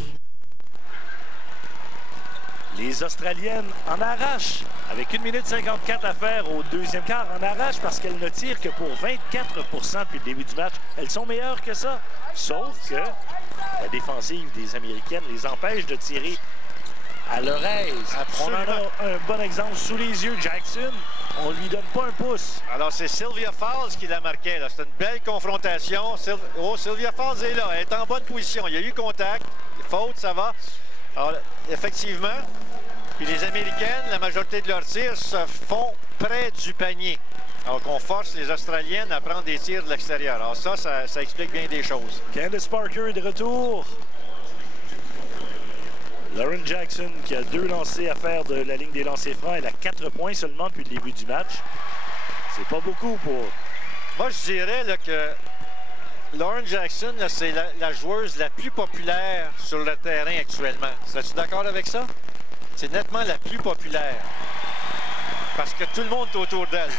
Les Australiennes en arrachent avec 1 minute 54 à faire au deuxième quart. En arrachent parce qu'elles ne tirent que pour 24 % depuis le début du match. Elles sont meilleures que ça. Sauf que la défensive des Américaines les empêche de tirer à leur aise. On en a un bon exemple sous les yeux. Jackson, on lui donne pas un pouce. Alors, c'est Sylvia Fowles qui l'a marqué. C'est une belle confrontation. Sylvia Fowles est là. Elle est en bonne position. Il y a eu contact. Faute, ça va. Alors, effectivement, puis les Américaines, la majorité de leurs tirs se font près du panier. Alors qu'on force les Australiennes à prendre des tirs de l'extérieur. Alors ça explique bien des choses. Candace Parker est de retour. Lauren Jackson qui a 2 lancers à faire de la ligne des lancers francs. Elle a 4 points seulement depuis le début du match. C'est pas beaucoup pour... Moi, je dirais là, que Lauren Jackson, c'est la joueuse la plus populaire sur le terrain actuellement. Es-tu d'accord avec ça? C'est nettement la plus populaire. Parce que tout le monde est autour d'elle.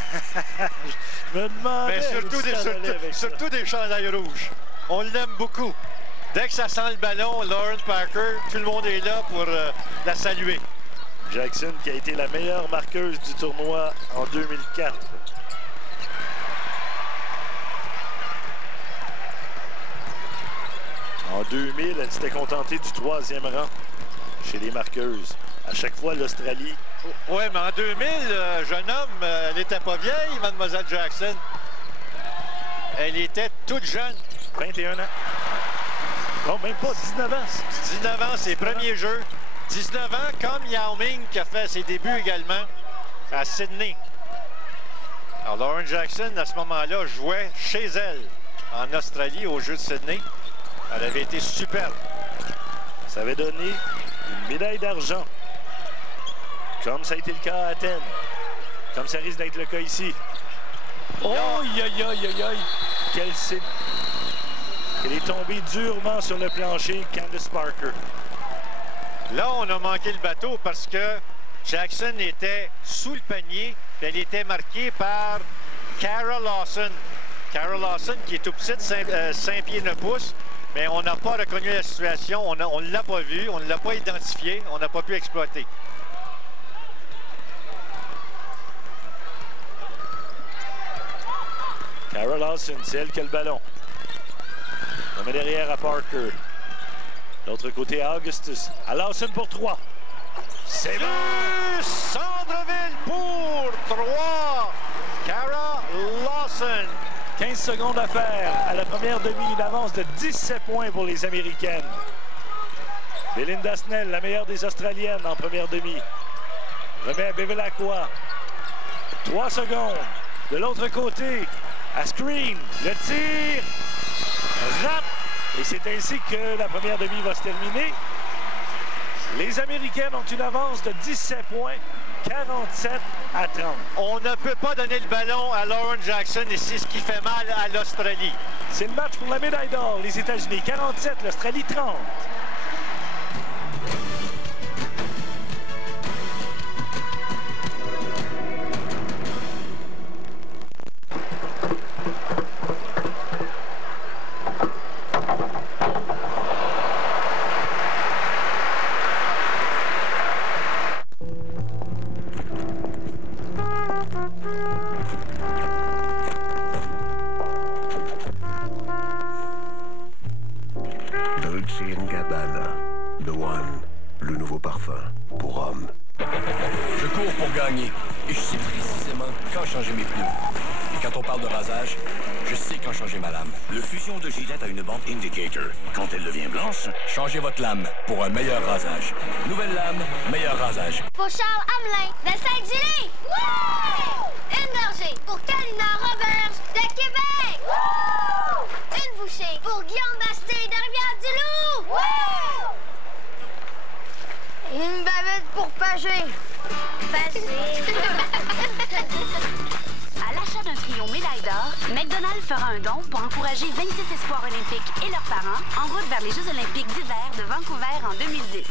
Je me demandais... Mais surtout des chandails rouges. On l'aime beaucoup. Dès que ça sent le ballon, Lauren Parker, tout le monde est là pour la saluer. Jackson qui a été la meilleure marqueuse du tournoi en 2004. En 2000, elle s'était contentée du 3e rang chez les marqueuses. À chaque fois, l'Australie... Oui, mais en 2000, jeune homme, elle n'était pas vieille, Mademoiselle Jackson. Elle était toute jeune. 21 ans. Non, même pas, 19 ans. 19 ans, ses premiers jeux. 19 ans, comme Yao Ming qui a fait ses débuts également à Sydney. Alors, Lauren Jackson, à ce moment-là, jouait chez elle en Australie aux Jeux de Sydney. Elle avait été superbe. Ça avait donné une médaille d'argent. Comme ça a été le cas à Athènes. Comme ça risque d'être le cas ici. Oh, aïe, aïe, aïe, aïe. Elle est tombée durement sur le plancher, Candace Parker. Là, on a manqué le bateau parce que Jackson était sous le panier. Elle était marquée par Cara Lawson. Cara Lawson qui est tout petite, 5 pieds 9 pouces. Mais on n'a pas reconnu la situation. On ne l'a pas vu. On ne l'a pas identifié. On n'a pas pu exploiter. Cara Lawson, c'est elle qui a le ballon. On met derrière à Parker. L'autre côté à Augustus. À Lawson pour 3. C'est bon! Centre-ville pour 3. Cara Lawson. 15 secondes à faire. À la première demi, une avance de 17 points pour les Américaines. Belinda Snell, la meilleure des Australiennes en première demi. Remet à Bevilacqua. 3 secondes. De l'autre côté, à Screen. Le tir. Rap. Et c'est ainsi que la première demi va se terminer. Les Américaines ont une avance de 17 points, 47 à 30. On ne peut pas donner le ballon à Lauren Jackson et c'est ce qui fait mal à l'Australie. C'est le match pour la médaille d'or. Les États-Unis 47, l'Australie 30. Je cours pour gagner et je sais précisément quand changer mes pneus. Et quand on parle de rasage, je sais quand changer ma lame. Le fusion de Gillette a une bande indicator. Quand elle devient blanche, changez votre lame pour un meilleur rasage. Nouvelle lame, meilleur rasage. Pour Charles Hamelin de Saint-Gilles. Ouais! Une gorgée pour Kalina Roberge de Québec. Ouais! Une bouchée pour Guillaume Basté de Rivière-du-Loup. Ouais! Une bavette pour Pagé. Pagé. À l'achat d'un trio médaille d'or, McDonald's fera un don pour encourager 26 espoirs olympiques et leurs parents en route vers les Jeux olympiques d'hiver de Vancouver en 2010.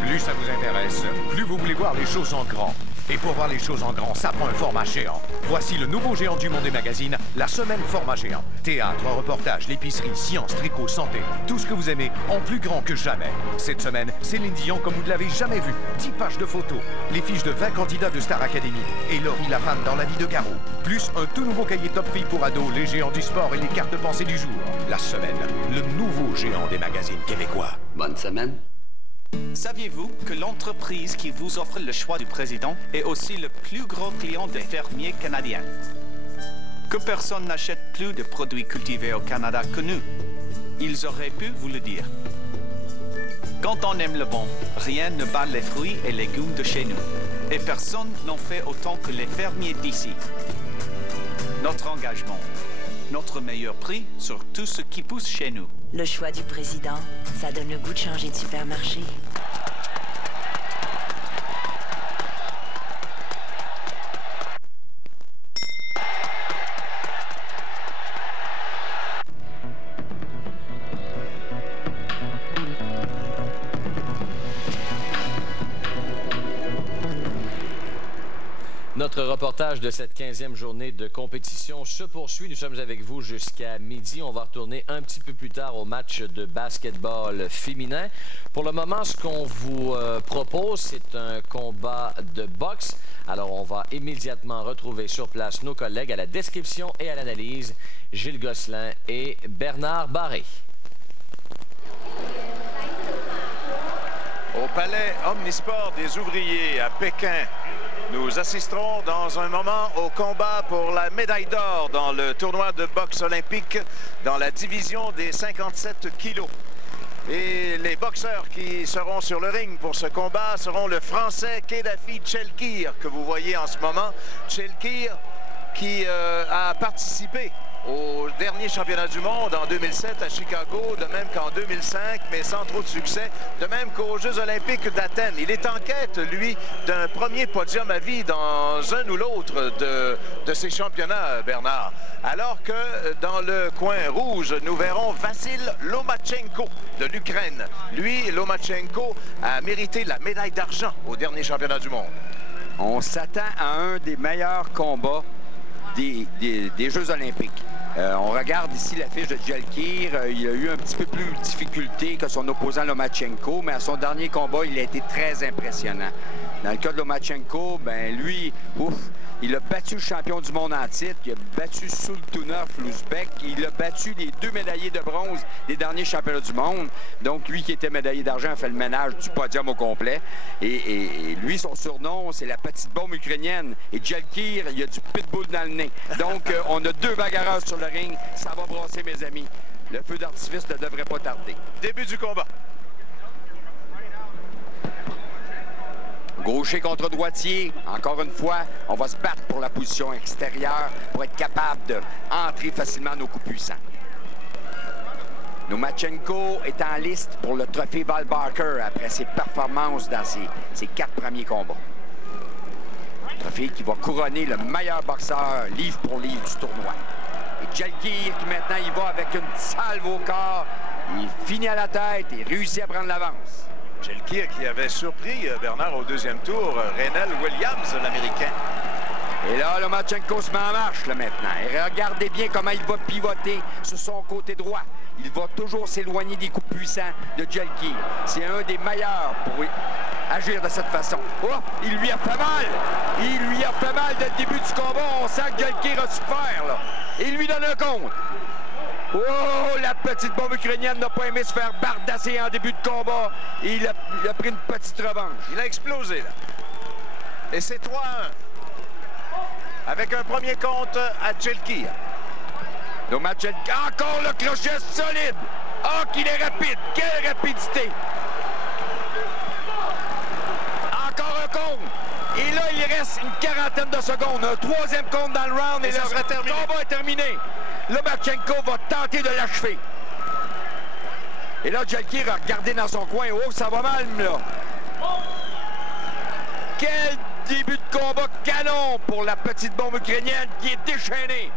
Plus ça vous intéresse, plus vous voulez voir les choses en grand. Et pour voir les choses en grand, ça prend un format géant. Voici le nouveau géant du monde des magazines, la semaine format géant. Théâtre, reportage, l'épicerie, science, tricot, santé, tout ce que vous aimez en plus grand que jamais. Cette semaine, Céline Dion comme vous ne l'avez jamais vu. 10 pages de photos, les fiches de 20 candidats de Star Academy et Laurie la femme dans la vie de Garou. Plus un tout nouveau cahier Top Fille pour ados, les géants du sport et les cartes de pensée du jour. La semaine, le nouveau géant des magazines québécois. Bonne semaine. Saviez-vous que l'entreprise qui vous offre le choix du président est aussi le plus gros client des fermiers canadiens? Que personne n'achète plus de produits cultivés au Canada que nous. Ils auraient pu vous le dire. Quand on aime le bon, rien ne bat les fruits et légumes de chez nous. Et personne n'en fait autant que les fermiers d'ici. Notre engagement, notre meilleur prix sur tout ce qui pousse chez nous. Le choix du président, ça donne le goût de changer de supermarché. Notre reportage de cette 15e journée de compétition se poursuit. Nous sommes avec vous jusqu'à midi. On va retourner un petit peu plus tard au match de basketball féminin. Pour le moment, ce qu'on vous propose, c'est un combat de boxe. Alors, on va immédiatement retrouver sur place nos collègues à la description et à l'analyse, Gilles Gosselin et Bernard Barré. Au Palais Omnisport des ouvriers à Pékin, nous assisterons dans un moment au combat pour la médaille d'or dans le tournoi de boxe olympique dans la division des 57 kilos. Et les boxeurs qui seront sur le ring pour ce combat seront le Français Kedafi Tchelkir, que vous voyez en ce moment. Tchelkir qui a participé au dernier championnat du monde en 2007 à Chicago, de même qu'en 2005, mais sans trop de succès, de même qu'aux Jeux olympiques d'Athènes. Il est en quête, lui, d'un premier podium à vie dans un ou l'autre de ces championnats, Bernard. Alors que dans le coin rouge, nous verrons Vassil Lomachenko de l'Ukraine. Lui, Lomachenko, a mérité la médaille d'argent au dernier championnat du monde. On s'attend à un des meilleurs combats des Jeux olympiques. On regarde ici la fiche de Tchelkir. Il a eu un petit peu plus de difficulté que son opposant Lomachenko, mais à son dernier combat, il a été très impressionnant. Dans le cas de Lomachenko, ben lui, ouf, il a battu le champion du monde en titre, il a battu Sultunov l'Ouzbek, il a battu les 2 médaillés de bronze des derniers championnats du monde. Donc lui qui était médaillé d'argent a fait le ménage du podium au complet. Et lui, son surnom, c'est la petite bombe ukrainienne. Et Tchelkir, il a du pitbull dans le nez. Donc on a 2 bagarreurs sur le ring, ça va brasser mes amis. Le feu d'artifice ne devrait pas tarder. Début du combat. Gaucher contre droitier. Encore une fois, on va se battre pour la position extérieure pour être capable d'entrer facilement nos coups puissants. Lomachenko est en liste pour le trophée Val Barker après ses performances dans ses 4 premiers combats. Trophée qui va couronner le meilleur boxeur livre pour livre du tournoi. Et Tchelkir qui maintenant il va avec une salve au corps. Il finit à la tête et réussit à prendre l'avance. Tchelkir qui avait surpris Bernard au deuxième tour, Renel Williams, l'Américain. Et là, Lomachenko se met en marche là, maintenant. Et regardez bien comment il va pivoter sur son côté droit. Il va toujours s'éloigner des coups puissants de Tchelkir. C'est un des meilleurs pour agir de cette façon. Oh, il lui a fait mal! Il lui a fait mal dès le début du combat. On sent que Tchelkir a souffert, là. Et il lui donne un compte. Oh, la petite bombe ukrainienne n'a pas aimé se faire bardasser en début de combat. Et il a pris une petite revanche. Il a explosé, là. Et c'est 3-1. Avec un premier compte à Tchelkir. Lomachenko, encore le crochet solide. Oh, qu'il est rapide. Quelle rapidité. Encore un compte. Et là, il reste une quarantaine de secondes. Un 3e compte dans le round. Et le combat est terminé. Lomachenko va tenter de l'achever. Et là, Tchelkir a regardé dans son coin. Oh, ça va mal, là. Quel début de combat canon pour la petite bombe ukrainienne qui est déchaînée.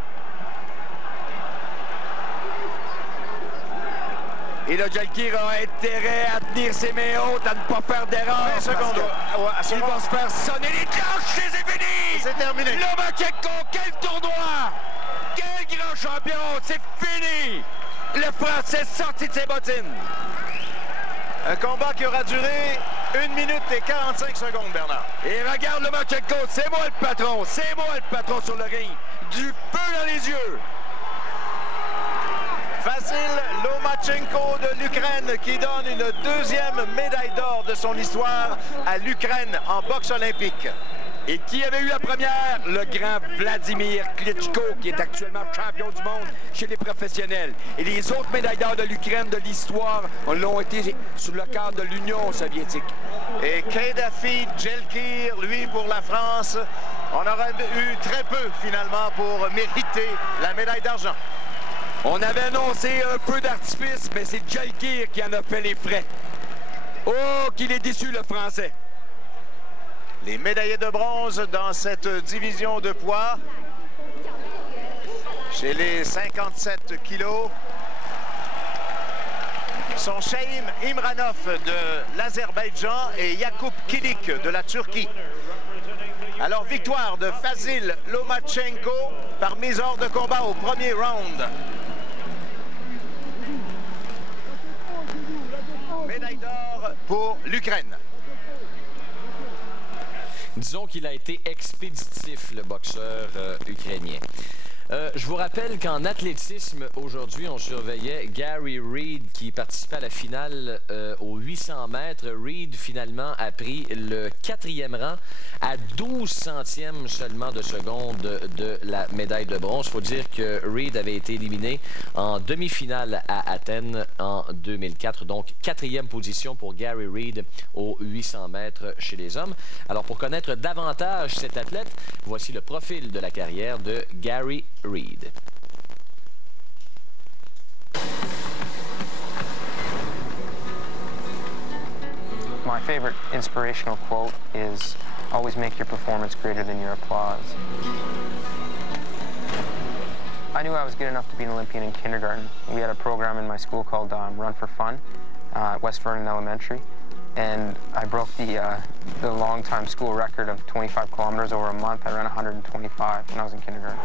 Et le Jalkir a intérêt à tenir ses mains hautes, à ne pas faire d'erreur. 20 secondes. Il va se faire sonner les cloches et c'est fini! C'est terminé. Lomachenko, quel tournoi! Quel grand champion! C'est fini! Le Français sorti de ses bottines. Un combat qui aura duré 1 minute et 45 secondes, Bernard. Et regarde Lomachenko, c'est moi le patron. C'est moi le patron sur le ring. Du feu dans les yeux. Vasil Lomachenko de l'Ukraine qui donne une deuxième médaille d'or de son histoire à l'Ukraine en boxe olympique. Et qui avait eu la première? Le grand Vladimir Klitschko, qui est actuellement champion du monde chez les professionnels. Et les autres médailles d'or de l'Ukraine de l'histoire l'ont été sous le cadre de l'Union soviétique. Et Kedafi Jalkir, lui, pour la France, on aurait eu très peu, finalement, pour mériter la médaille d'argent. On avait annoncé un peu d'artifice, mais c'est Jalkir qui en a fait les frais. Oh, qu'il est déçu, le Français. Les médaillés de bronze dans cette division de poids. Chez les 57 kilos sont Shaim Imranov de l'Azerbaïdjan et Yakub Kilik de la Turquie. Alors, victoire de Vasil Lomachenko par mise hors de combat au premier round. Médaille d'or pour l'Ukraine. Disons qu'il a été expéditif, le boxeur ukrainien. Je vous rappelle qu'en athlétisme, aujourd'hui, on surveillait Gary Reed qui participait à la finale aux 800 mètres. Reed, finalement, a pris le 4e rang à 12 centièmes seulement de seconde de la médaille de bronze. Il faut dire que Reed avait été éliminé en demi-finale à Athènes en 2004. Donc, 4e position pour Gary Reed aux 800 mètres chez les hommes. Alors, pour connaître davantage cet athlète, voici le profil de la carrière de Gary Reed. My favorite inspirational quote is, always make your performance greater than your applause. I knew I was good enough to be an Olympian in kindergarten. We had a program in my school called Run for Fun at West Vernon Elementary. And I broke the long-time school record of 25 kilometers over a month. I ran 125 when I was in kindergarten.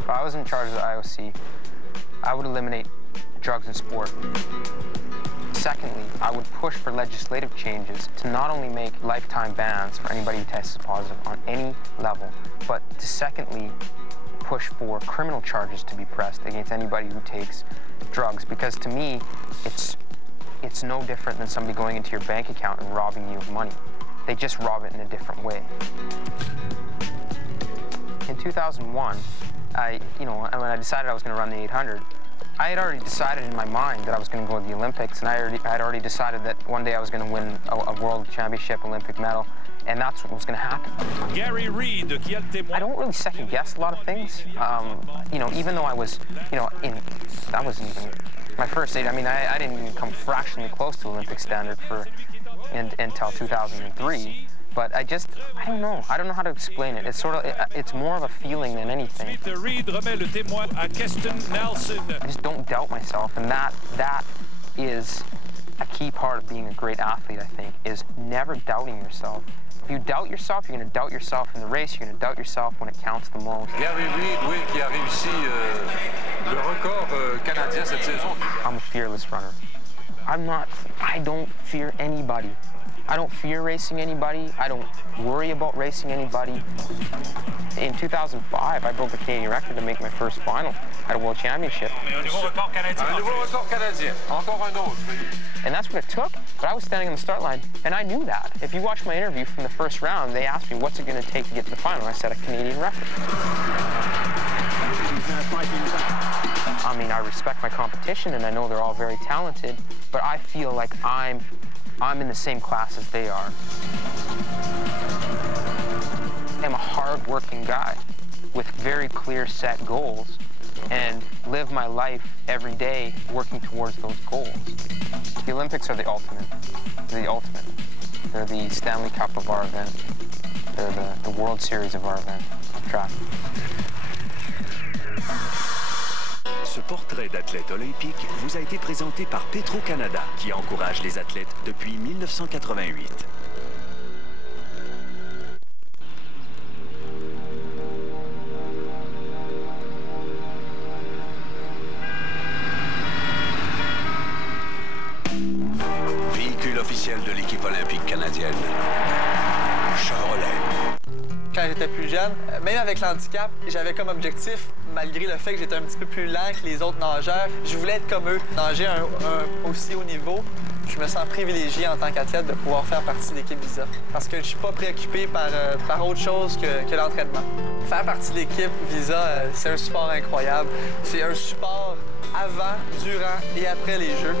If I was in charge of the IOC, I would eliminate drugs in sport. Secondly, I would push for legislative changes to not only make lifetime bans for anybody who tests positive on any level, but to secondly push for criminal charges to be pressed against anybody who takes drugs, because to me, it's no different than somebody going into your bank account and robbing you of money. They just rob it in a different way. In 2001, when I decided I was going to run the 800, I had already decided in my mind that I was going to go to the Olympics, and I had already decided that one day I was going to win a world championship Olympic medal, and that's what was going to happen. Gary Reed, qui a le témoin. I don't really second guess a lot of things. Even though I was, that wasn't even my first eight. I mean, I didn't even come fractionally close to Olympic standard until 2003. But I don't know. I don't know how to explain it. It's sort of, it's more of a feeling than anything. I just don't doubt myself, and that is a key part of being a great athlete, I think, is never doubting yourself. If you doubt yourself, you're going to doubt yourself in the race, you're going to doubt yourself when it counts the most. Gary Reed, oui, qui a réussi le record canadien cette saison. I'm a fearless runner. I don't fear anybody. I don't fear racing anybody. I don't worry about racing anybody. In 2005, I broke the Canadian record to make my first final at a World Championship. Un nouveau record canadien. Un nouveau record canadien. Encore un autre. And that's what it took, but I was standing on the start line, and I knew that. If you watch my interview from the first round, they asked me, what's it going to take to get to the final? I said, a Canadian record. I mean, I respect my competition, and I know they're all very talented, but I feel like I'm in the same class as they are. I'm a hard-working guy with very clear set goals and live my life every day working towards those goals. The Olympics are the ultimate. They're the ultimate. They're the Stanley Cup of our event. They're the World Series of our event, track. Ce portrait d'athlète olympique vous a été présenté par Petro-Canada, qui encourage les athlètes depuis 1988. Véhicule officiel de l'équipe olympique canadienne. Chevrolet. Quand j'étais plus jeune, même avec l'handicap, j'avais comme objectif, malgré le fait que j'étais un petit peu plus lent que les autres nageurs, je voulais être comme eux, nager un aussi haut niveau. Je me sens privilégié en tant qu'athlète de pouvoir faire partie de l'équipe Visa. Parce que je ne suis pas préoccupé par autre chose que l'entraînement. Faire partie de l'équipe Visa, c'est un support incroyable. C'est un support avant, durant et après les Jeux.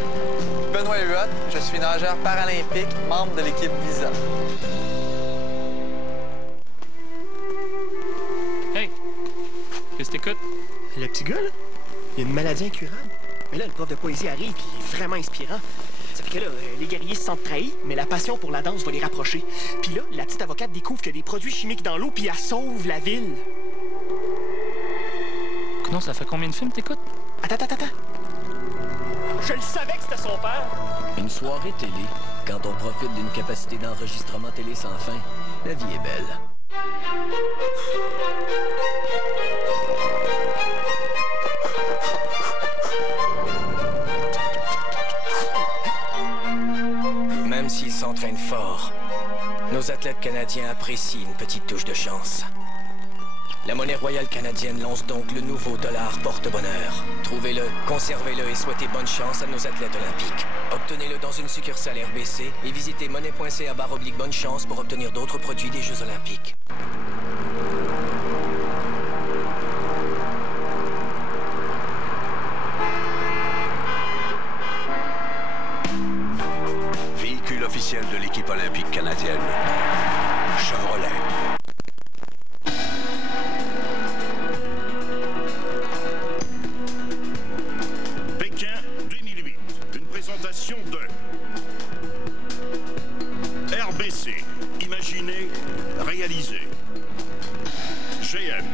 Benoît Huot, je suis nageur paralympique, membre de l'équipe Visa. Hey! Qu'est-ce que t'écoutes? Le petit gars, là, il a une maladie incurable. Mais là, le prof de poésie arrive et il est vraiment inspirant. Ça fait que là, les guerriers se sentent trahis, mais la passion pour la danse va les rapprocher. Puis là, la petite avocate découvre qu'il y a des produits chimiques dans l'eau, puis elle sauve la ville. Non, ça fait combien de films t'écoutes? Attends. Je le savais que c'était son père. Une soirée télé, quand on profite d'une capacité d'enregistrement télé sans fin, la vie est belle. Même s'ils s'entraînent fort, nos athlètes canadiens apprécient une petite touche de chance. La monnaie royale canadienne lance donc le nouveau dollar porte-bonheur. Trouvez-le, conservez-le et souhaitez bonne chance à nos athlètes olympiques. Obtenez-le dans une succursale RBC et visitez monnaie.ca/bonne chance pour obtenir d'autres produits des Jeux olympiques. Véhicule officiel de l'équipe olympique canadienne. Chevrolet. Pékin 2008. Une présentation de RBC. Imaginé, réalisé. GM.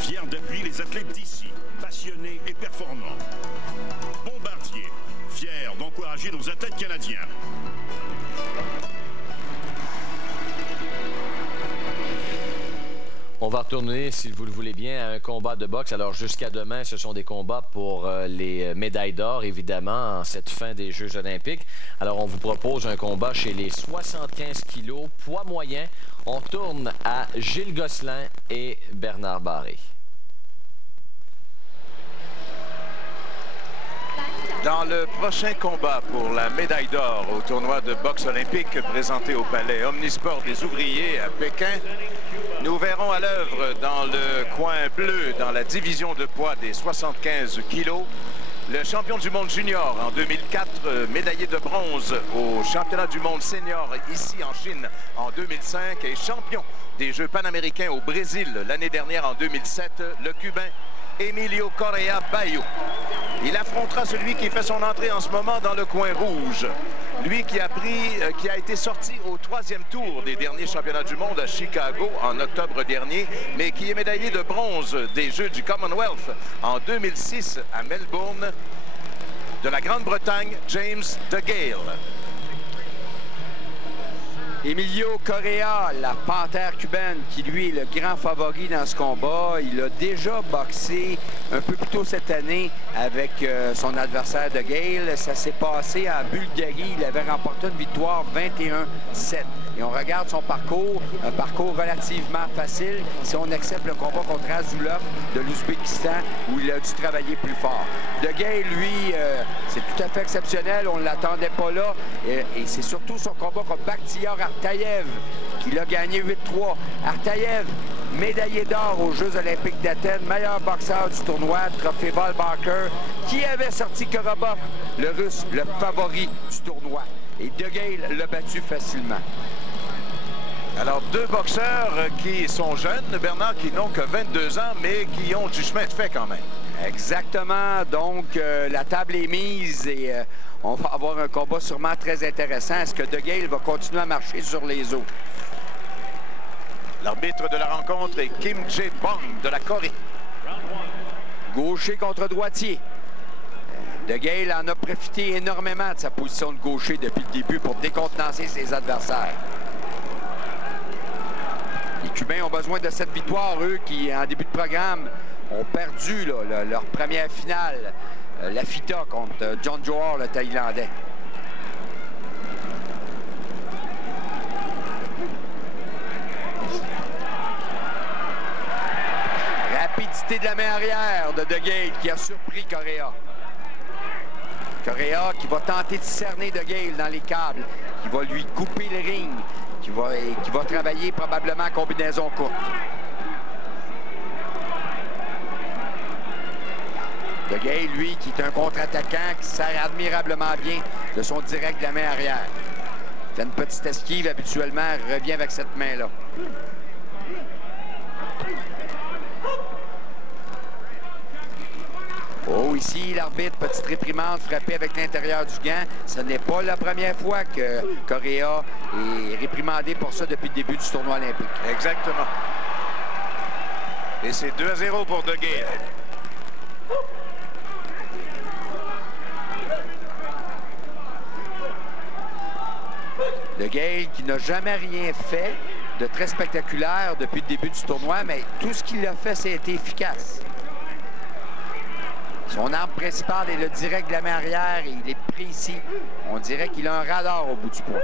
Fier d'appuyer les athlètes d'ici. Passionnés et performants. Bombardier. Fier d'encourager nos athlètes canadiens. On va retourner, si vous le voulez bien, à un combat de boxe. Alors, jusqu'à demain, ce sont des combats pour les médailles d'or, évidemment, en cette fin des Jeux olympiques. Alors, on vous propose un combat chez les 75 kilos, poids moyen. On tourne à Gilles Gosselin et Bernard Barré. Dans le prochain combat pour la médaille d'or au tournoi de boxe olympique présenté au Palais Omnisport des Ouvriers à Pékin, nous verrons à l'œuvre dans le coin bleu, dans la division de poids des 75 kilos, le champion du monde junior en 2004, médaillé de bronze au championnat du monde senior ici en Chine en 2005 et champion des Jeux panaméricains au Brésil l'année dernière en 2007, le Cubain Emilio Correa Bayo. Il affrontera celui qui fait son entrée en ce moment dans le coin rouge. Lui qui a été sorti au 3e tour des derniers championnats du monde à Chicago en octobre dernier, mais qui est médaillé de bronze des Jeux du Commonwealth en 2006 à Melbourne, de la Grande-Bretagne, James DeGale. Emilio Correa, la panthère cubaine, qui lui est le grand favori dans ce combat. Il a déjà boxé un peu plus tôt cette année avec son adversaire DeGale. Ça s'est passé en Bulgarie. Il avait remporté une victoire 21-7. Et on regarde son parcours, un parcours relativement facile si on accepte le combat contre Azulov de l'Ouzbékistan où il a dû travailler plus fort. DeGale, lui, c'est tout à fait exceptionnel. On ne l'attendait pas là. Et c'est surtout son combat contre Bakhtiar Artayev qui l'a gagné 8-3. Artayev, médaillé d'or aux Jeux olympiques d'Athènes, meilleur boxeur du tournoi, trophée Volbarker, qui avait sorti Korobov, le Russe, le favori du tournoi. Et DeGale l'a battu facilement. Alors, deux boxeurs qui sont jeunes, Bernard, qui n'ont que 22 ans, mais qui ont du chemin de fait quand même. Exactement. Donc, la table est mise et on va avoir un combat sûrement très intéressant. Est-ce que DeGale va continuer à marcher sur les eaux? L'arbitre de la rencontre est Kim Jae-bong de la Corée. Gaucher contre droitier. De Gale en a profité énormément de sa position de gaucher depuis le début pour décontenancer ses adversaires. Les Cubains ont besoin de cette victoire, eux qui, en début de programme, ont perdu là, leur première finale, la FITA contre John Johor, le Thaïlandais. Rapidité de la main arrière de Gale qui a surpris Correa. Correa qui va tenter de cerner De Gale dans les câbles, qui va lui couper le ring, qui va travailler probablement en combinaison courte. De Gale, lui, qui est un contre-attaquant, qui sert admirablement bien de son direct de la main arrière. Fait une petite esquive habituellement, revient avec cette main-là. Oh, ici, l'arbitre, petite réprimande, frappée avec l'intérieur du gant. Ce n'est pas la première fois que Correa est réprimandé pour ça depuis le début du tournoi olympique. Exactement. Et c'est 2-0 pour De Gale. De Gale qui n'a jamais rien fait de très spectaculaire depuis le début du tournoi, mais tout ce qu'il a fait, ça a été efficace. Son arme principale est le direct de la main arrière et il est précis. On dirait qu'il a un radar au bout du poing.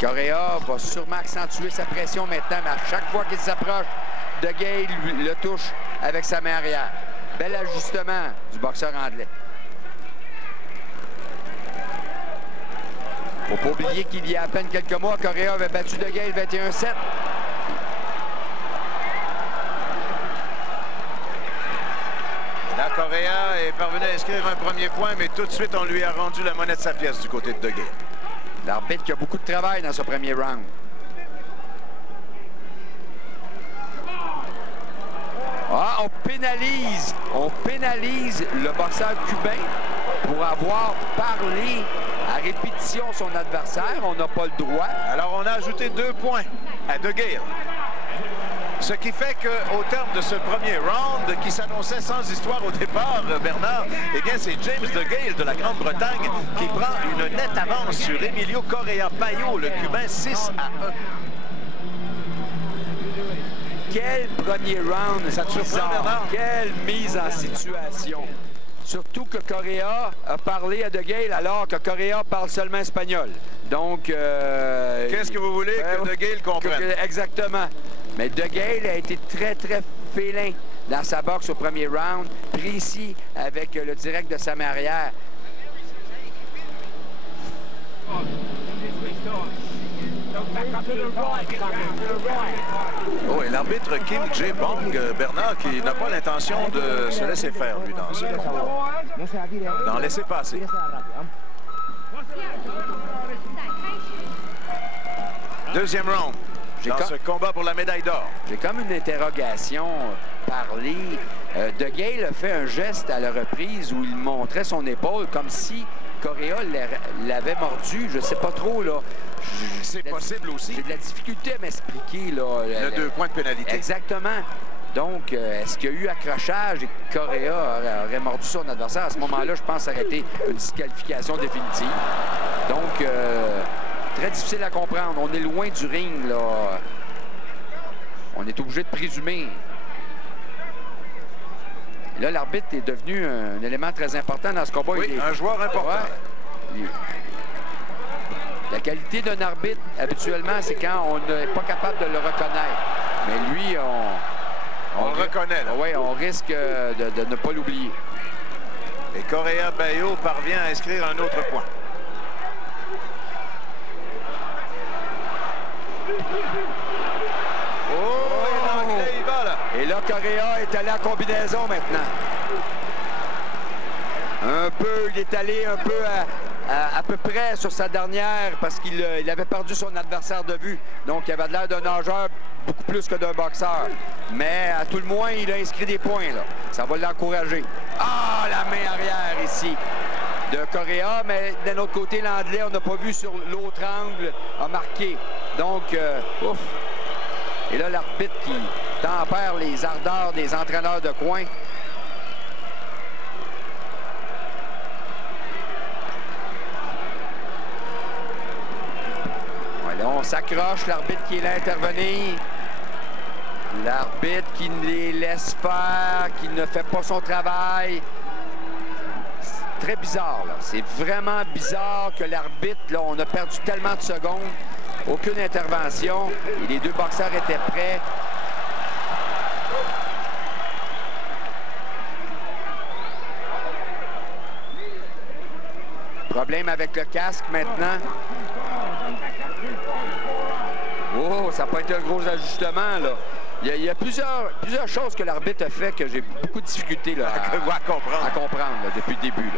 Correa va sûrement accentuer sa pression maintenant, mais à chaque fois qu'il s'approche, De Gale le touche avec sa main arrière. Bel ajustement du boxeur anglais. Faut pas oublier qu'il y a à peine quelques mois, Correa avait battu De Gale 21-7. La Correa est parvenu à inscrire un premier point, mais tout de suite, on lui a rendu la monnaie de sa pièce du côté de De Gale. L'arbitre qui a beaucoup de travail dans ce premier round. Ah, on pénalise le boxeur cubain pour avoir parlé à répétition son adversaire. On n'a pas le droit. Alors, on a ajouté 2 points à De Gale. Ce qui fait qu'au terme de ce premier round, qui s'annonçait sans histoire au départ, Bernard, eh bien, c'est James De Gale de la Grande-Bretagne qui prend une nette avance sur Emilio Correa Bayo, le Cubain, 6-1. Quel premier round! Ça te surprend, Bernard? Quelle mise en situation! Surtout que Correa a parlé à De Gale alors que Correa parle seulement espagnol. Donc... Qu'est-ce que vous voulez que De Gale comprenne? Exactement. Mais De Gale a été très, très félin dans sa boxe au premier round, précis avec le direct de sa main arrière. Oh, et l'arbitre Kim Jae-bong, Bernard, qui n'a pas l'intention de se laisser faire, lui, dans ce combat. D'en laisser passer. Deuxième round. Dans ce combat pour la médaille d'or. J'ai comme une interrogation parlée. De Gale a fait un geste à la reprise où il montrait son épaule comme si Correa l'avait mordu. Je ne sais pas trop, là. C'est possible aussi. J'ai de la difficulté à m'expliquer, là. Le 2 points de pénalité. Exactement. Donc, est-ce qu'il y a eu accrochage et que Correa aurait mordu son adversaire? À ce moment-là, je pense que ça aurait été une disqualification définitive. Donc... très difficile à comprendre. On est loin du ring, là. On est obligé de présumer. Là, l'arbitre est devenu un élément très important dans ce combat. Oui, un joueur important. Ouais. La qualité d'un arbitre, habituellement, c'est quand on n'est pas capable de le reconnaître. Mais lui, on le reconnaît. Oui, on risque de ne pas l'oublier. Et Correa Bayo parvient à inscrire un autre point. Il va, là. Et là, Correa est allé en combinaison maintenant. Il est allé un peu à peu près sur sa dernière parce qu'il avait perdu son adversaire de vue. Donc, il avait l'air d'un nageur beaucoup plus que d'un boxeur. Mais à tout le moins, il a inscrit des points, là. Ça va l'encourager. Ah, la main arrière ici de Correa, mais d'un autre côté, l'Anglais, on n'a pas vu sur l'autre angle, a marqué. Donc, ouf. Et là, l'arbitre tempère les ardeurs des entraîneurs de coin. Voilà, on s'accroche, l'arbitre qui est là à intervenir. L'arbitre qui les laisse faire, qui ne fait pas son travail. C'est très bizarre, là. C'est vraiment bizarre que l'arbitre, là, on a perdu tellement de secondes. Aucune intervention. Et les deux boxeurs étaient prêts. Problème avec le casque maintenant. Oh, ça n'a pas été un gros ajustement, là. Il y a plusieurs choses que l'arbitre a fait que j'ai beaucoup de difficultés là, à comprendre là, depuis le début.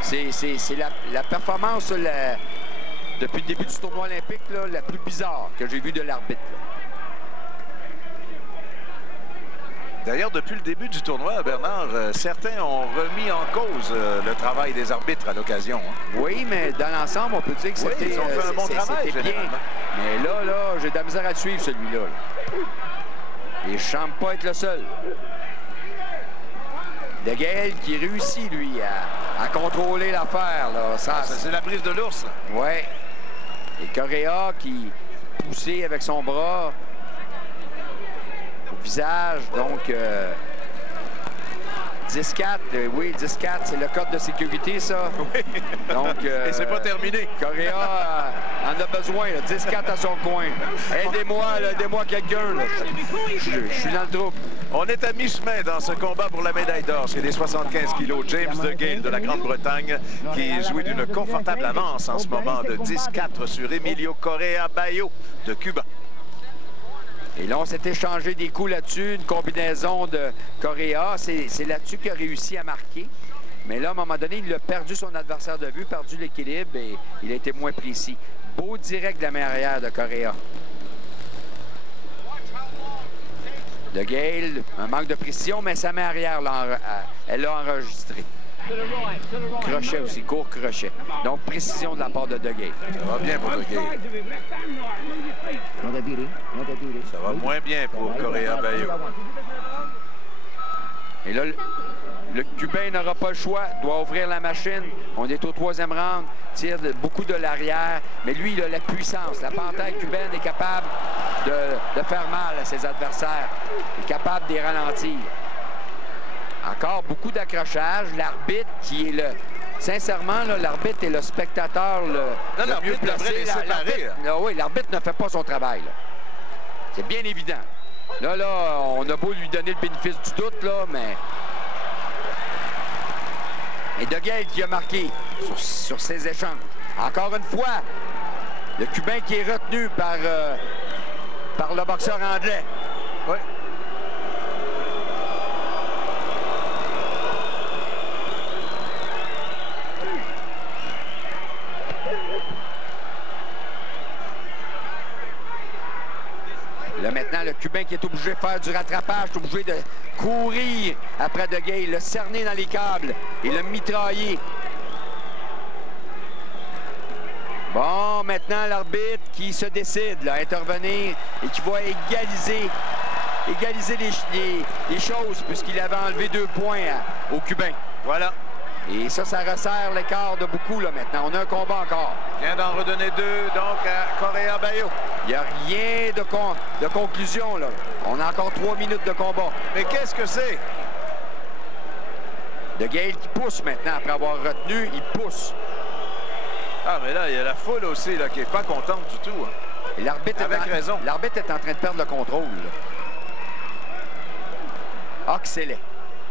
C'est la performance depuis le début du tournoi olympique là, la plus bizarre que j'ai vue de l'arbitre. D'ailleurs, depuis le début du tournoi, Bernard, certains ont remis en cause le travail des arbitres à l'occasion. Hein. Oui, mais dans l'ensemble, on peut dire que c'était ils ont fait un bon travail, bien. Mais là, j'ai de la misère à le suivre, celui-là. Et je semble pas être le seul. De Gaël qui réussit, lui, à contrôler l'affaire. C'est la brise de l'ours. Oui. Et Correa qui poussait avec son bras au visage. Donc, 10-4. Oui, 10-4, c'est le code de sécurité, ça. Oui. Donc, et c'est pas terminé. Correa en a besoin. 10-4 à son coin. Aidez-moi, aidez-moi quelqu'un. Je suis dans le trouble. On est à mi-chemin dans ce combat pour la médaille d'or chez les 75 kilos. James DeGale de la Grande-Bretagne qui joue d'une confortable avance en ce moment de 10-4 sur Emilio Correa Bayo de Cuba. Et là, on s'est échangé des coups là-dessus, une combinaison de Correa. C'est là-dessus qu'il a réussi à marquer. Mais là, à un moment donné, il a perdu son adversaire de vue, perdu l'équilibre et il a été moins précis. Beau direct de la main arrière de Correa. De Gaël, un manque de précision, mais sa main arrière, elle l'a enregistré. Crochet aussi, court crochet. Donc, précision de la part de Gaël. Ça va bien pour De Gaël. Ça va moins bien pour Correa Bayo. Et là, le Cubain n'aura pas le choix, doit ouvrir la machine. On est au 3e round, tire beaucoup de l'arrière, mais lui, il a la puissance. La panthère cubaine est capable de faire mal à ses adversaires. Il est capable de les ralentir. Encore beaucoup d'accrochage. L'arbitre qui est le... Sincèrement, l'arbitre est le spectateur le mieux placé. Oui, l'arbitre ne fait pas son travail. C'est bien évident. Là, on a beau lui donner le bénéfice du doute, là, mais... Et De Gaël qui a marqué sur ces échanges. Encore une fois, le Cubain qui est retenu par le boxeur anglais. Oui. Là, maintenant, le Cubain qui est obligé de faire du rattrapage, obligé de courir après De Gaël, le cerner dans les câbles et le mitrailler. Bon, maintenant, l'arbitre qui se décide là, à intervenir et qui va égaliser les choses puisqu'il avait enlevé 2 points au Cubain. Voilà. Et ça resserre l'écart de beaucoup, là, maintenant. On a un combat encore. Vient d'en redonner 2, donc, à Correa Bayo. Il n'y a rien de conclusion, là. On a encore 3 minutes de combat. Mais qu'est-ce que c'est? De Gaël qui pousse maintenant, après avoir retenu, il pousse. Ah, mais là, il y a la foule aussi, là, qui n'est pas contente du tout. Hein. Et l'arbitre raison. L'arbitre est en train de perdre le contrôle, là. Ah, que c'est laid.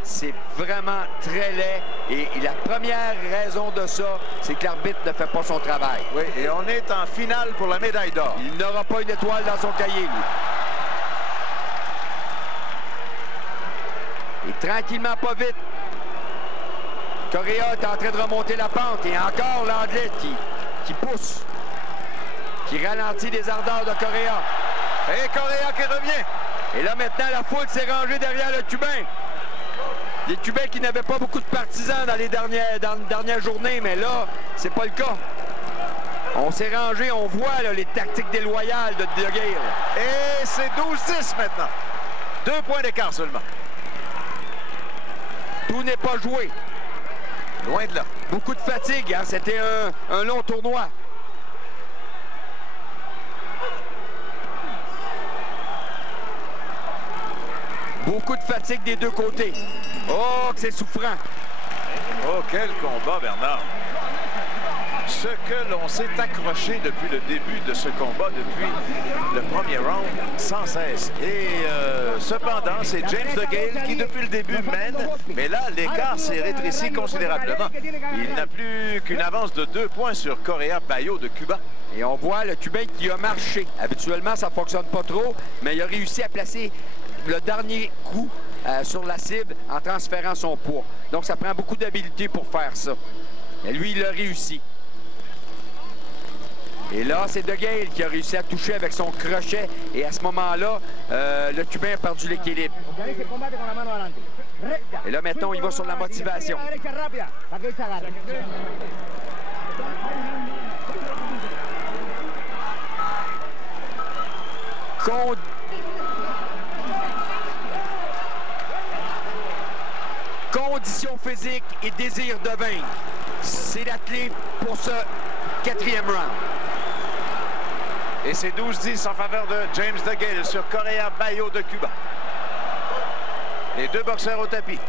C'est vraiment très laid. Et la première raison de ça, c'est que l'arbitre ne fait pas son travail. Oui, et on est en finale pour la médaille d'or. Il n'aura pas une étoile dans son cahier, lui. Et tranquillement, pas vite. Correa est en train de remonter la pente. Et encore l'Anglais qui pousse. Qui ralentit les ardeurs de Correa. Et Correa qui revient. Et là, maintenant, la foule s'est rangée derrière le Cubain. Les Cubains qui n'avaient pas beaucoup de partisans dans les dernières journées, mais là, c'est pas le cas. On s'est rangé, on voit là, les tactiques déloyales de Gaël. Et c'est 12-10 maintenant. 2 points d'écart seulement. Tout n'est pas joué. Loin de là. Beaucoup de fatigue, hein? C'était un long tournoi. Beaucoup de fatigue des deux côtés. Oh, que c'est souffrant. Oh, quel combat, Bernard. Ce que l'on s'est accroché depuis le début de ce combat, depuis le premier round, sans cesse. Et cependant, c'est James DeGale qui, depuis le début, mène. Mais là, l'écart s'est rétréci considérablement. Il n'a plus qu'une avance de 2 points sur Correa Bayo de Cuba. Et on voit le Cubain qui a marché. Habituellement, ça ne fonctionne pas trop, mais il a réussi à placer le dernier coup sur la cible en transférant son poids. Donc, ça prend beaucoup d'habileté pour faire ça. Et lui, il a réussi. Et là, c'est DeGale qui a réussi à toucher avec son crochet. Et à ce moment-là, le Cubain a perdu l'équilibre. Et là, maintenant, il va sur la motivation. Condition physique et désir de vaincre. C'est la clé pour ce 4e round. Et c'est 12-10 en faveur de James DeGale sur Correa Bayo de Cuba. Les deux boxeurs au tapis.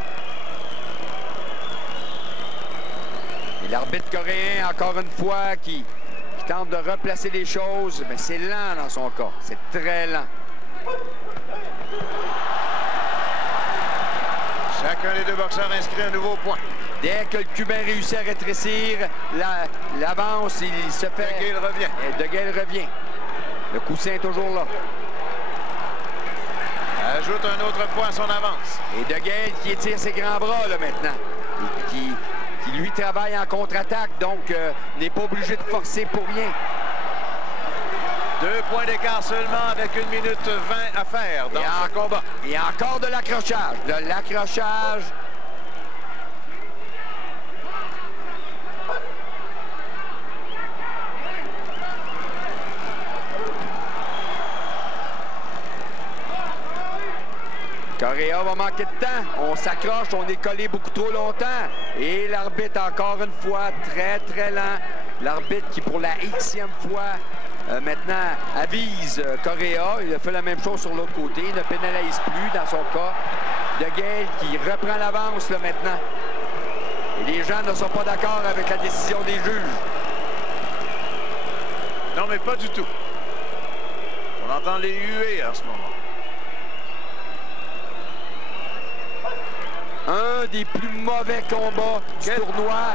Et l'arbitre coréen, encore une fois, qui tente de replacer les choses, mais c'est lent dans son cas. C'est très lent. Chacun des deux boxeurs inscrit un nouveau point. Dès que le Cubain réussit à rétrécir l'avance, il se fait... DeGale revient. Et DeGale revient. Le coussin est toujours là. Ajoute un autre point à son avance. Et DeGale qui étire ses grands bras là maintenant. Et qui lui travaille en contre-attaque, donc n'est pas obligé de forcer pour rien. 2 points d'écart seulement avec 1 minute 20 à faire dans ce combat. Et encore de l'accrochage. De l'accrochage. Correa va manquer de temps. On s'accroche, on est collé beaucoup trop longtemps. Et l'arbitre, encore une fois, très, très lent. L'arbitre qui, pour la Xème fois, maintenant avise Correa. Il a fait la même chose sur l'autre côté. Il ne pénalise plus dans son cas. DeGale qui reprend l'avance là maintenant. Et les gens ne sont pas d'accord avec la décision des juges. Non, mais pas du tout. On entend les huées en ce moment. Un des plus mauvais combats du tournoi.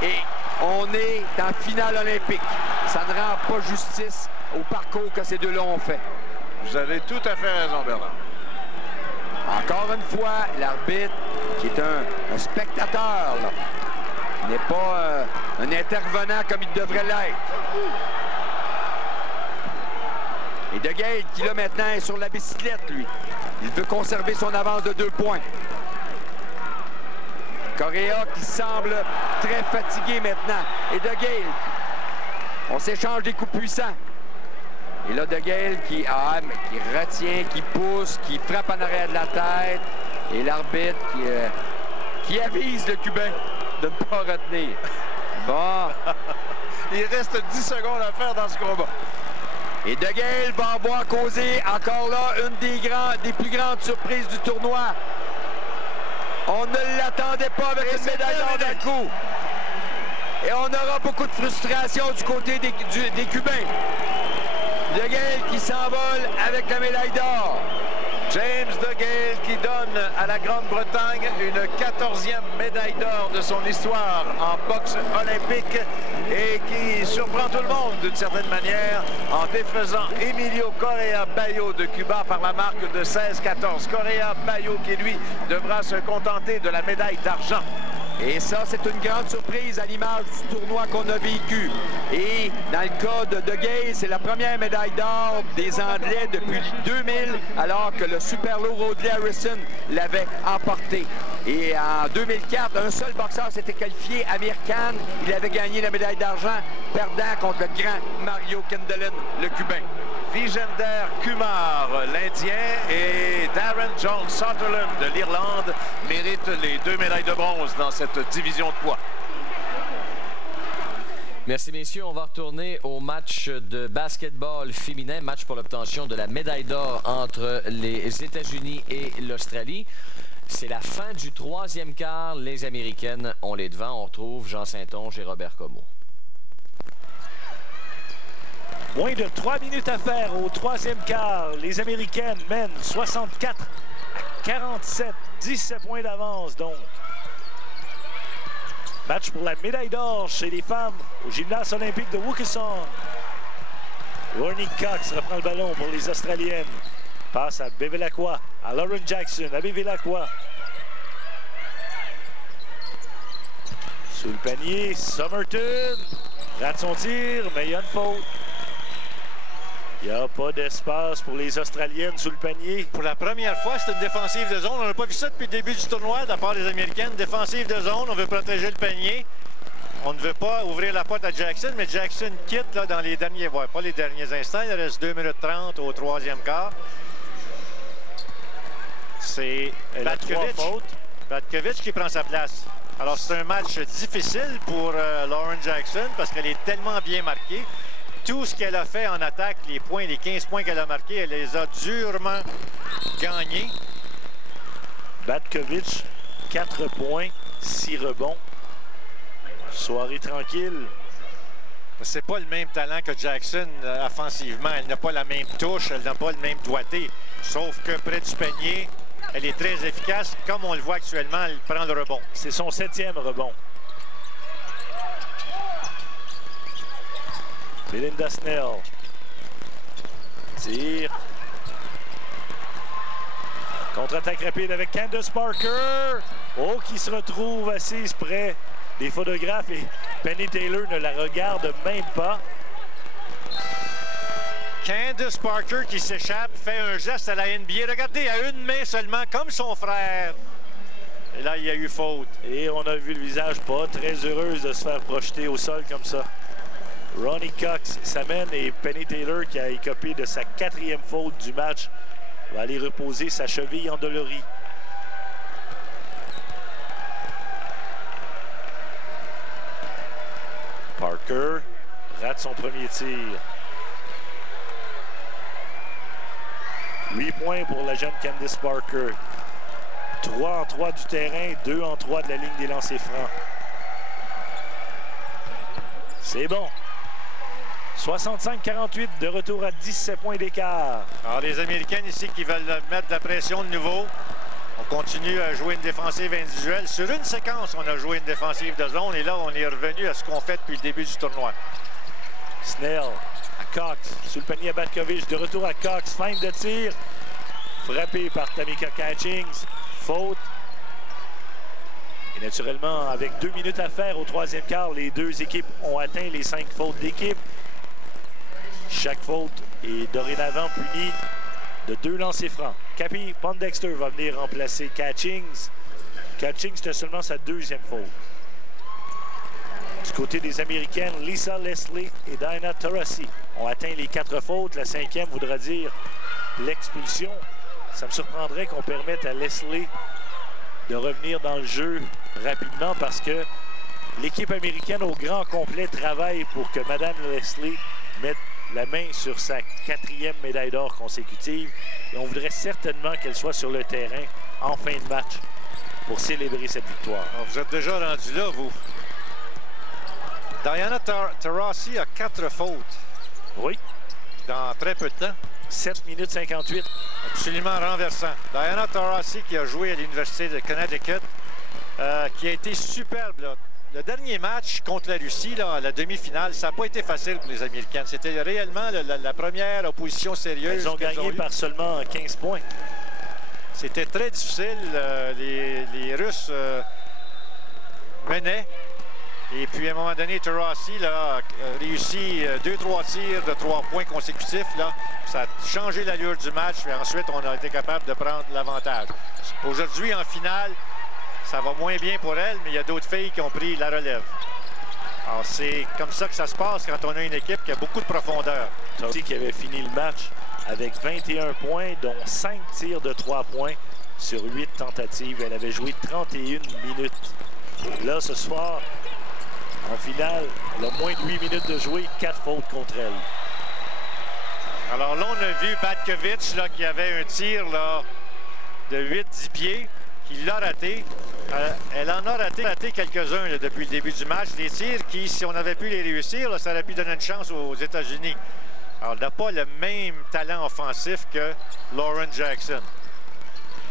Et on est en finale olympique. Ça ne rend pas justice au parcours que ces deux-là ont fait. Vous avez tout à fait raison, Bernard. Encore une fois, l'arbitre, qui est un spectateur, là, n'est pas un intervenant comme il devrait l'être. Et DeGale, qui là maintenant est sur la bicyclette, lui. Il veut conserver son avance de 2 points. Correa qui semble très fatigué maintenant. Et DeGale, on s'échange des coups puissants. Et là, DeGale qui retient, qui pousse, qui frappe en arrière de la tête. Et l'arbitre qui avise le Cubain de ne pas retenir. Bon. Il reste 10 secondes à faire dans ce combat. Et DeGale va avoir causé encore là une des plus grandes surprises du tournoi. On ne l'attendait pas avec une médaille d'or dans le cou. Et on aura beaucoup de frustration du côté des Cubains. DeGale qui s'envole avec la médaille d'or. James DeGale qui donne à la Grande-Bretagne une 14e médaille d'or de son histoire en boxe olympique et qui surprend tout le monde d'une certaine manière en défaisant Emilio Correa Bayo de Cuba par la marque de 16-14. Correa Bayo qui, lui, devra se contenter de la médaille d'argent. Et ça, c'est une grande surprise à l'image du tournoi qu'on a vécu. Et dans le cas de DeGale, c'est la première médaille d'or des Anglais depuis 2000, alors que le super lourd Audley Harrison l'avait emporté. Et en 2004, un seul boxeur s'était qualifié, Amir Khan. Il avait gagné la médaille d'argent, perdant contre le grand Mario Kindelin, le Cubain. Vijender Kumar, l'Indien, et Darren John Sutherland de l'Irlande méritent les 2 médailles de bronze dans cette division de poids. Merci, messieurs. On va retourner au match de basketball féminin, match pour l'obtention de la médaille d'or entre les États-Unis et l'Australie. C'est la fin du 3e quart. Les Américaines ont les devants. On retrouve Jean Saint-Onge et Robert Comeau. Moins de 3 minutes à faire au 3e quart. Les Américaines mènent 64-47. 17 points d'avance, donc. Match pour la médaille d'or chez les femmes au gymnase olympique de Waukeson. Lornie Cox reprend le ballon pour les Australiennes. Passe à Bevilacqua, à Lauren Jackson, à Bevilacqua. Sous le panier, Somerton rate son tir, mais il y a une faute. Il n'y a pas d'espace pour les Australiennes sous le panier. Pour la première fois, c'est une défensive de zone. On n'a pas vu ça depuis le début du tournoi de la part des Américaines. Défensive de zone, on veut protéger le panier. On ne veut pas ouvrir la porte à Jackson, mais Jackson quitte là, dans les derniers, pas les derniers instants. Il reste 2 minutes 30 au 3e quart. C'est Batkovic qui prend sa place. Alors, c'est un match difficile pour Lauren Jackson parce qu'elle est tellement bien marquée. Tout ce qu'elle a fait en attaque, les points, les 15 points qu'elle a marqués, elle les a durement gagnés. Batkovic, 4 points, 6 rebonds. Soirée tranquille. C'est pas le même talent que Jackson offensivement. Elle n'a pas la même touche, elle n'a pas le même doigté. Sauf que près du panier, elle est très efficace. Comme on le voit actuellement, elle prend le rebond. C'est son 7e rebond. Belinda Snell. Tire. Contre-attaque rapide avec Candace Parker. Oh, qui se retrouve assise près des photographes et Penny Taylor ne la regarde même pas. Candace Parker qui s'échappe, fait un geste à la NBA. Regardez, à une main seulement, comme son frère. Et là, il y a eu faute. Et on a vu le visage pas très heureuse de se faire projeter au sol comme ça. Ronnie Cox s'amène et Penny Taylor, qui a écopé de sa 4e faute du match, va aller reposer sa cheville endolorie. Parker rate son premier tir. 8 points pour la jeune Candace Parker. 3 en 3 du terrain, 2 en 3 de la ligne des lancers francs. C'est bon. 65-48, de retour à 17 points d'écart. Alors, les Américaines ici qui veulent mettre de la pression de nouveau. On continue à jouer une défensive individuelle. Sur une séquence, on a joué une défensive de zone. Et là, on est revenu à ce qu'on fait depuis le début du tournoi. Snell à Cox. Sous le panier à Batkovic. De retour à Cox. Feinte de tir. Frappé par Tamika Catchings. Faute. Et naturellement, avec 2 minutes à faire au 3e quart, les deux équipes ont atteint les 5 fautes d'équipe. Chaque faute est dorénavant punie de 2 lancers francs. Cappy Pondexter va venir remplacer Catchings. Catchings, c'était seulement sa 2e faute. Du côté des Américaines, Lisa Leslie et Diana Taurasi ont atteint les 4 fautes. La 5e voudra dire l'expulsion. Ça me surprendrait qu'on permette à Leslie de revenir dans le jeu rapidement parce que l'équipe américaine au grand complet travaille pour que Mme Leslie mette la main sur sa 4e médaille d'or consécutive. Et on voudrait certainement qu'elle soit sur le terrain en fin de match pour célébrer cette victoire. Alors, vous êtes déjà rendu là, vous. Diana Taurasi a 4 fautes. Oui. Dans très peu de temps. 7 minutes 58. Absolument renversant. Diana Taurasi qui a joué à l'Université de Connecticut, qui a été superbe, là. Le dernier match contre la Russie, là, la demi-finale, ça n'a pas été facile pour les Américaines. C'était réellement la première opposition sérieuse. Elles ont gagné par seulement 15 points. C'était très difficile. Les Russes menaient. Et puis, à un moment donné, Taurasi a réussi 2-3 tirs de 3 points consécutifs. Là. Ça a changé l'allure du match. Et ensuite, on a été capable de prendre l'avantage. Aujourd'hui, en finale, ça va moins bien pour elle, mais il y a d'autres filles qui ont pris la relève. Alors, c'est comme ça que ça se passe quand on a une équipe qui a beaucoup de profondeur. Chelsea qui avait fini le match avec 21 points, dont 5 tirs de 3 points sur 8 tentatives. Elle avait joué 31 minutes. Là, ce soir, en finale, elle a moins de 8 minutes de jouer, 4 fautes contre elle. Alors là, on a vu Batkovic là, qui avait un tir là, de 8-10 pieds, qui l'a raté. Elle en a raté quelques-uns depuis le début du match. Des tirs qui, si on avait pu les réussir, là, ça aurait pu donner une chance aux États-Unis. Alors, elle n'a pas le même talent offensif que Lauren Jackson.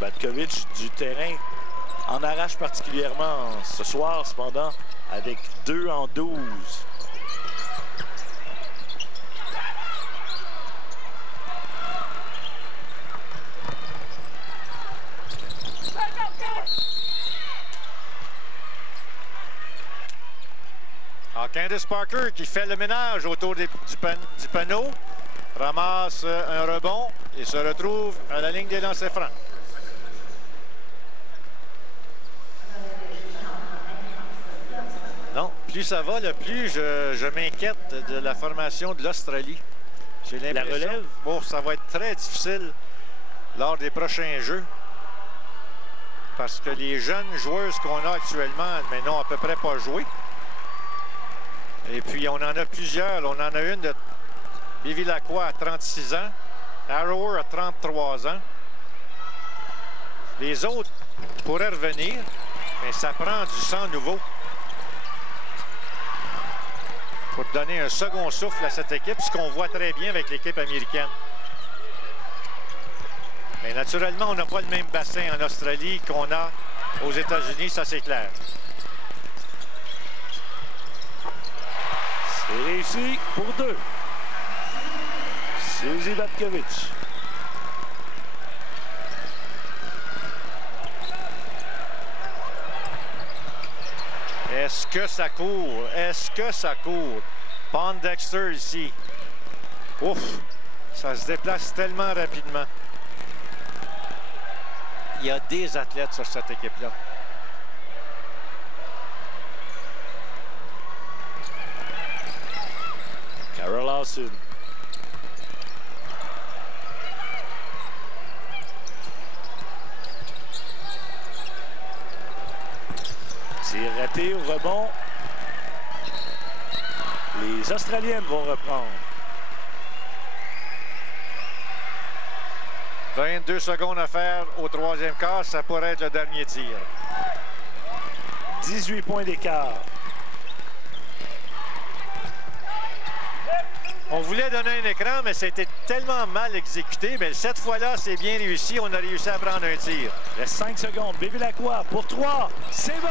Batkovic du terrain en arrache particulièrement ce soir, cependant, avec 2 en 12. Alors, Candice Parker qui fait le ménage autour du panneau, ramasse un rebond et se retrouve à la ligne des lancers francs. Non, plus ça va, le plus je m'inquiète de la formation de l'Australie. J'ai l'impression. La relève? Bon, ça va être très difficile lors des prochains jeux. Parce que les jeunes joueuses qu'on a actuellement, mais n'ont à peu près pas joué. Et puis, on en a plusieurs. On en a une de Bevilacqua à 36 ans. Arrower à 33 ans. Les autres pourraient revenir, mais ça prend du sang nouveau pour donner un second souffle à cette équipe, ce qu'on voit très bien avec l'équipe américaine. Mais naturellement, on n'a pas le même bassin en Australie qu'on a aux États-Unis, ça c'est clair. C'est réussi pour 2. Suzy Batkovic. Est-ce que ça court? Est-ce que ça court? Pondexter ici. Ouf! Ça se déplace tellement rapidement. Il y a des athlètes sur cette équipe-là. Carol Lawson. C'est raté au rebond. Les Australiennes vont reprendre. 22 secondes à faire au troisième quart. Ça pourrait être le dernier tir. 18 points d'écart. On voulait donner un écran, mais c'était tellement mal exécuté. Mais cette fois-là, c'est bien réussi. On a réussi à prendre un tir. Il reste 5 secondes. Bevilacqua pour 3. C'est bon!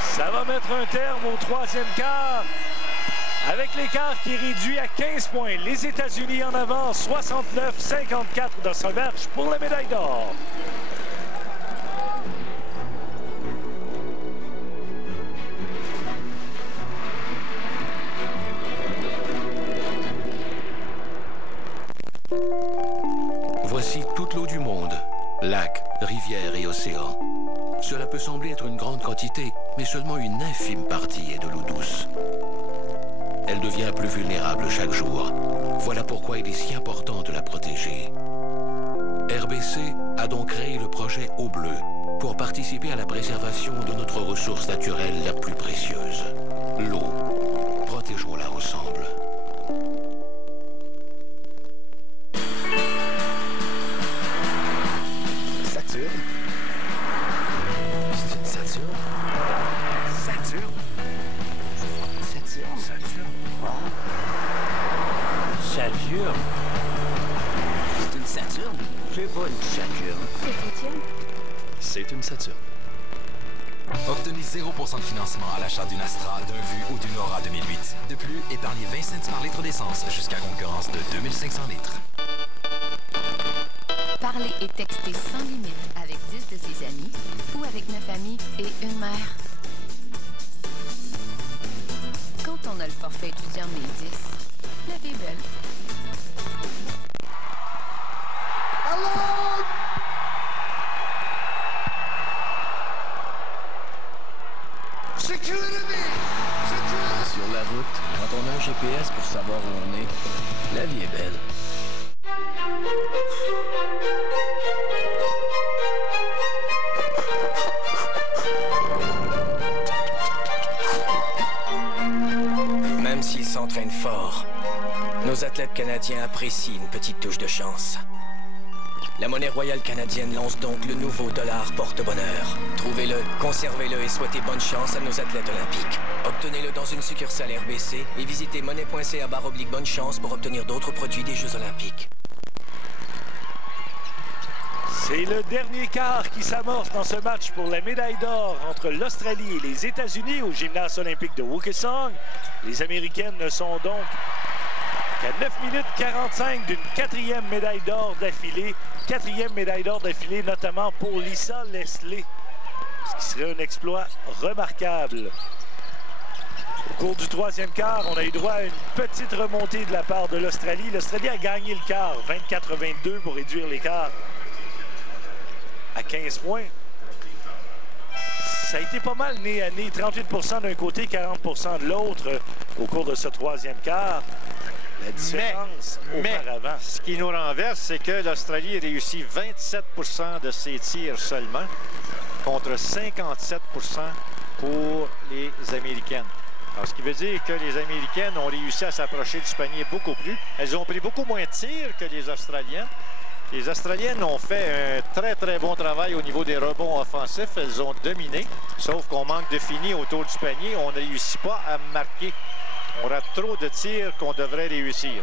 Ça va mettre un terme au troisième quart. Avec l'écart qui est réduit à 15 points. Les États-Unis en avant, 69-54 dans ce match pour la médaille d'or. Voici toute l'eau du monde, lacs, rivières et océans. Cela peut sembler être une grande quantité, mais seulement une infime partie est de l'eau douce. Elle devient plus vulnérable chaque jour. Voilà pourquoi il est si important de la protéger. RBC a donc créé le projet Eau Bleue pour participer à la préservation de notre ressource naturelle la plus précieuse, l'eau. Protégeons-la ensemble. Saturne? C'est une Saturne? Saturne? Saturne? Saturne? Saturne? C'est une Saturne? C'est pas une Saturne. C'est Étienne? C'est une Saturne. Obtenez 0% de financement à l'achat d'une Astra, d'un Vue ou d'une Aura 2008. De plus, épargnez 20 cents par litre d'essence jusqu'à concurrence de 2500 litres. Parlez et textez sans limite avec 10 de ses amis ou avec 9 amis et une mère. Quand on a le forfait étudiant 1010, la vie est belle. Security! Sur la route, quand on a un GPS pour savoir où on est, la vie est belle. Même s'ils s'entraînent fort, nos athlètes canadiens apprécient une petite touche de chance. La monnaie royale canadienne lance donc le nouveau dollar porte-bonheur. Trouvez-le, conservez-le et souhaitez bonne chance à nos athlètes olympiques. Obtenez-le dans une succursale RBC et visitez monnaie.ca/bonne chance pour obtenir d'autres produits des Jeux olympiques. C'est le dernier quart qui s'amorce dans ce match pour la médaille d'or entre l'Australie et les États-Unis au gymnase olympique de Waukeson. Les Américaines ne sont donc qu'à 9 minutes 45 d'une quatrième médaille d'or d'affilée. Quatrième médaille d'or d'affilée, notamment pour Lisa Leslie, ce qui serait un exploit remarquable. Au cours du troisième quart, on a eu droit à une petite remontée de la part de l'Australie. L'Australie a gagné le quart, 24-22 pour réduire l'écart à 15 points. Ça a été pas mal nez à nez, 38% d'un côté, 40% de l'autre au cours de ce troisième quart. La différence auparavant. Ce qui nous renverse, c'est que l'Australie réussit 27% de ses tirs seulement, contre 57% pour les Américaines. Alors, ce qui veut dire que les Américaines ont réussi à s'approcher du panier beaucoup plus. Elles ont pris beaucoup moins de tirs que les Australiens. Les Australiennes ont fait un très bon travail au niveau des rebonds offensifs. Elles ont dominé, sauf qu'on manque de fini autour du panier. On ne réussit pas à marquer. On rate trop de tirs qu'on devrait réussir.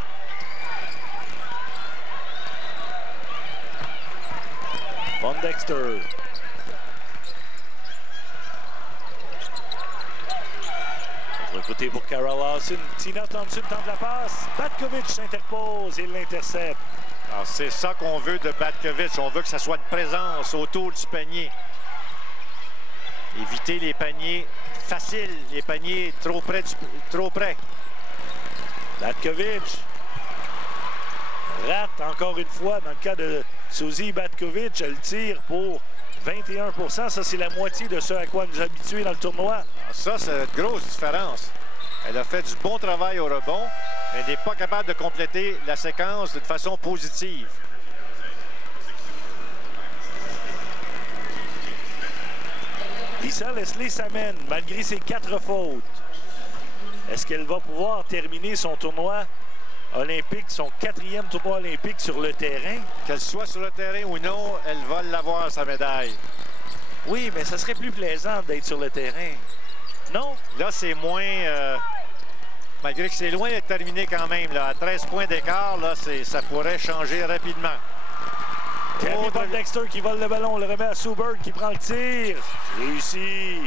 Von Dexter. Autre côté pour Kara Lawson. Tina Thompson tente la passe. Batkovic s'interpose et l'intercepte. Alors, c'est ça qu'on veut de Batkovic. On veut que ça soit une présence autour du panier. Éviter les paniers faciles, les paniers trop près. Batkovic rate encore une fois dans le cas de Suzy Batkovic. Elle tire pour 21%. Ça, c'est la moitié de ce à quoi nous habitués dans le tournoi. Ça, c'est une grosse différence. Elle a fait du bon travail au rebond. Elle n'est pas capable de compléter la séquence d'une façon positive. Lisa Leslie s'amène malgré ses 4 fautes. Est-ce qu'elle va pouvoir terminer son tournoi olympique, son 4e tournoi olympique sur le terrain? Qu'elle soit sur le terrain ou non, elle va l'avoir, sa médaille. Oui, mais ça serait plus plaisant d'être sur le terrain. Non? Là, c'est moins... malgré que c'est loin d'être terminé quand même. Là, à 13 points d'écart, ça pourrait changer rapidement. Tammy Von Dexter qui vole le ballon, le remet à Sue Bird qui prend le tir. Réussi.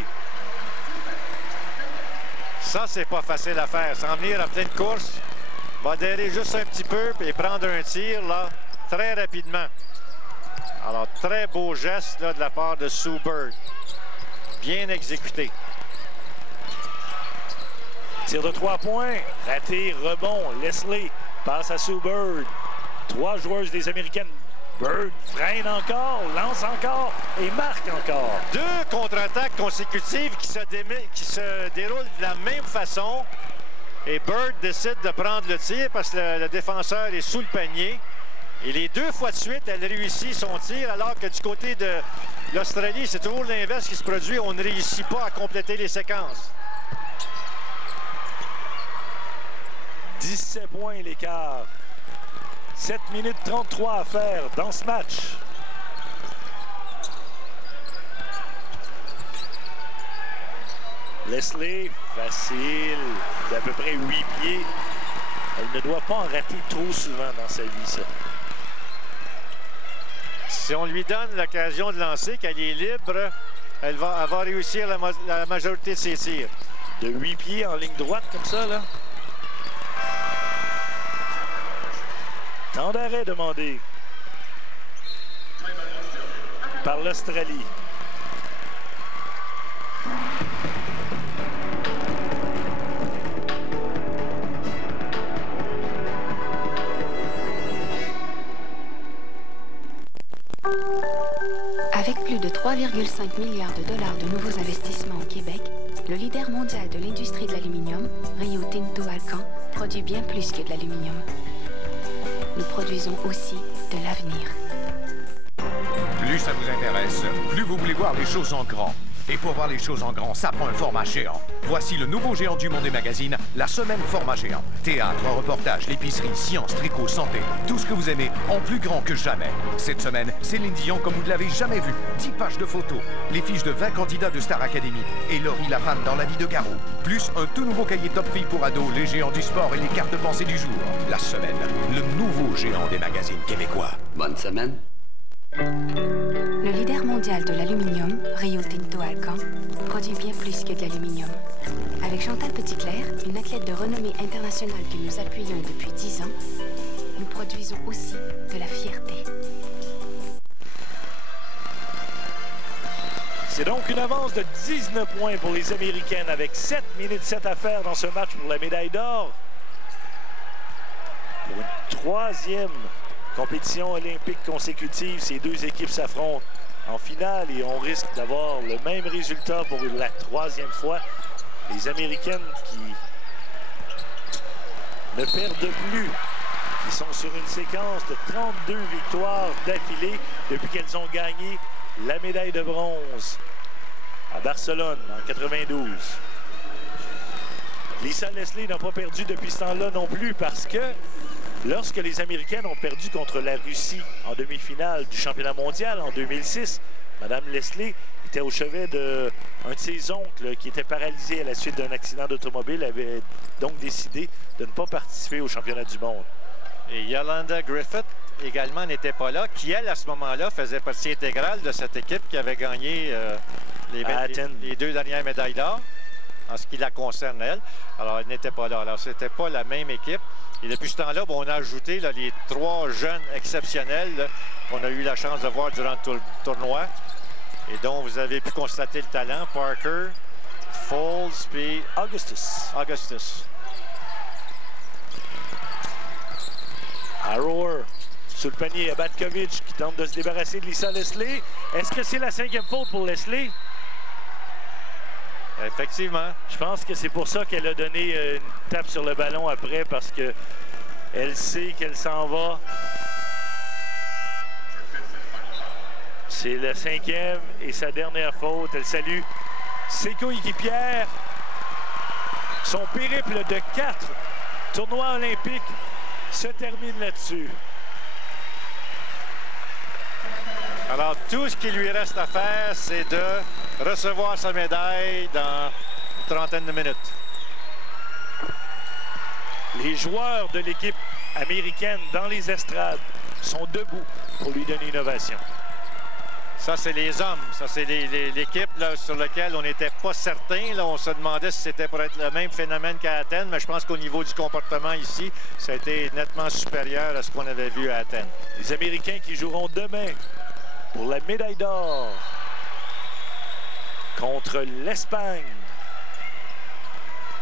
Ça, c'est pas facile à faire. S'en venir à pleine course, modérer juste un petit peu et prendre un tir là très rapidement. Alors, très beau geste là, de la part de Sue Bird. Bien exécuté. Tir de 3 points. Raté, rebond. Leslie passe à Sue Bird. 3 joueuses des Américaines. Bird freine encore, lance encore et marque encore. 2 contre-attaques consécutives qui se déroulent de la même façon. Et Bird décide de prendre le tir parce que le défenseur est sous le panier. Et les 2 fois de suite, elle réussit son tir, alors que du côté de l'Australie, c'est toujours l'inverse qui se produit. On ne réussit pas à compléter les séquences. 17 points l'écart. 7 minutes 33 à faire dans ce match. Leslie, facile, d'à peu près 8 pieds. Elle ne doit pas en rater trop souvent dans sa vie, ça. Si on lui donne l'occasion de lancer, qu'elle est libre, elle va réussir la majorité de ses tirs. De 8 pieds en ligne droite comme ça, là. Temps d'arrêt demandé par l'Australie. Avec plus de 3,5 milliards de dollars de nouveaux investissements au Québec, Le leader mondial de l'industrie de l'aluminium, Rio Tinto Alcan, produit bien plus que de l'aluminium. Nous produisons aussi de l'avenir. Plus ça vous intéresse, plus vous voulez voir les choses en grand. Et pour voir les choses en grand, ça prend un format géant. Voici le nouveau géant du monde des magazines, la semaine format géant. Théâtre, reportage, l'épicerie, sciences, tricot, santé, tout ce que vous aimez en plus grand que jamais. Cette semaine, Céline Dion comme vous ne l'avez jamais vu. 10 pages de photos, les fiches de 20 candidats de Star Academy et Laurie la femme dans la vie de Garou. Plus un tout nouveau cahier Top Fille pour ados, les géants du sport et les cartes de pensée du jour. La semaine, le nouveau géant des magazines québécois. Bonne semaine. Le leader mondial de l'aluminium, Rio Tinto Alcan, produit bien plus que de l'aluminium. Avec Chantal Petitclerc, une athlète de renommée internationale que nous appuyons depuis 10 ans, nous produisons aussi de la fierté. C'est donc une avance de 19 points pour les Américaines avec 7 minutes 7 à faire dans ce match pour la médaille d'or. Pour une troisième compétition olympique consécutive, ces deux équipes s'affrontent en finale et on risque d'avoir le même résultat pour la troisième fois. Les Américaines qui ne perdent plus, qui sont sur une séquence de 32 victoires d'affilée depuis qu'elles ont gagné la médaille de bronze à Barcelone en 92. Lisa Leslie n'a pas perdu depuis ce temps-là non plus parce que lorsque les Américaines ont perdu contre la Russie en demi-finale du championnat mondial en 2006, Mme Leslie était au chevet d'un de ses oncles qui était paralysé à la suite d'un accident d'automobile, avait donc décidé de ne pas participer au championnat du monde. Et Yolanda Griffith également n'était pas là, qui elle, à ce moment-là, faisait partie intégrale de cette équipe qui avait gagné les deux dernières médailles d'or, en ce qui la concerne, elle. Alors, elle n'était pas là. Alors, c'était pas la même équipe. Et depuis ce temps-là, bon, on a ajouté là, les 3 jeunes exceptionnels qu'on a eu la chance de voir durant tout le tournoi et dont vous avez pu constater le talent. Parker, Foles, puis Augustus. Harrower sur le panier à Batkovic qui tente de se débarrasser de Lisa Leslie. Est-ce que c'est la 5e faute pour Leslie? Effectivement. Je pense que c'est pour ça qu'elle a donné une tape sur le ballon après, parce que elle sait qu'elle s'en va. C'est la 5e et sa dernière faute. Elle salue ses coéquipières. Son périple de 4 tournois olympiques se termine là-dessus. Alors, tout ce qui lui reste à faire, c'est de recevoir sa médaille dans une trentaine de minutes. Les joueurs de l'équipe américaine dans les estrades sont debout pour lui donner une ovation. Ça, c'est les hommes. Ça, c'est l'équipe sur laquelle on n'était pas certain. Là, on se demandait si c'était pour être le même phénomène qu'à Athènes, mais je pense qu'au niveau du comportement ici, ça a été nettement supérieur à ce qu'on avait vu à Athènes. Les Américains qui joueront demain pour la médaille d'or contre l'Espagne,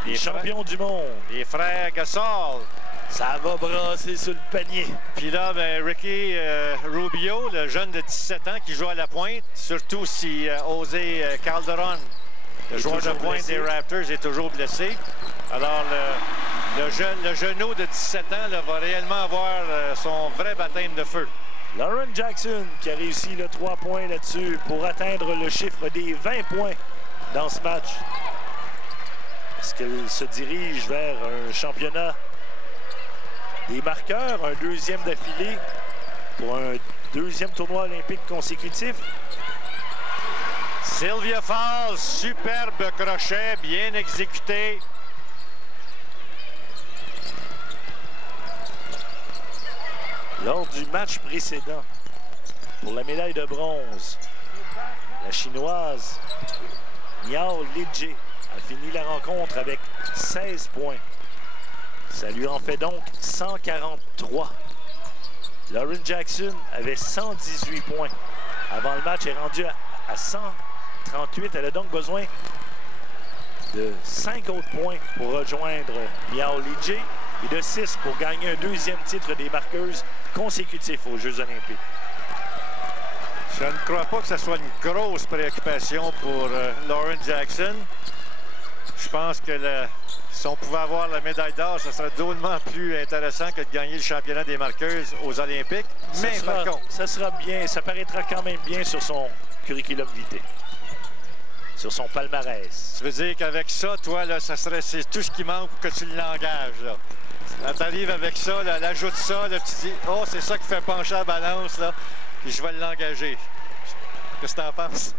les champions du monde. Les frères Gasol. Ça va brasser sur le panier. Puis là, ben, Ricky Rubio, le jeune de 17 ans qui joue à la pointe, surtout si José Calderon, le joueur de pointe des Raptors, est toujours blessé. Alors, le genou de 17 ans là, va réellement avoir son vrai baptême de feu. Lauren Jackson qui a réussi le 3 points là-dessus pour atteindre le chiffre des 20 points dans ce match. Est-ce qu'elle se dirige vers un championnat des marqueurs, un deuxième d'affilée pour un deuxième tournoi olympique consécutif? Sylvia Falls, superbe crochet, bien exécuté. Lors du match précédent, pour la médaille de bronze, la Chinoise Miao Li a fini la rencontre avec 16 points. Ça lui en fait donc 143. Lauren Jackson avait 118 points. Avant le match, elle est rendue à 138. Elle a donc besoin de 5 autres points pour rejoindre Miao Li et de 6 pour gagner un deuxième titre des marqueuses consécutifs aux Jeux olympiques. Je ne crois pas que ce soit une grosse préoccupation pour Lauren Jackson. Je pense que si on pouvait avoir la médaille d'or, ce serait drôlement plus intéressant que de gagner le championnat des marqueuses aux Olympiques. Mais par contre, ça sera bien, ça paraîtra quand même bien sur son curriculum vitae, sur son palmarès. Tu veux dire qu'avec ça, toi, là, c'est tout ce qui manque pour que tu l'engages, là. Quand tu arrives avec ça, là, l'ajoute ça, là, tu dis, oh, c'est ça qui fait pencher la balance, là, puis je vais l'engager. Qu'est-ce que tu en penses?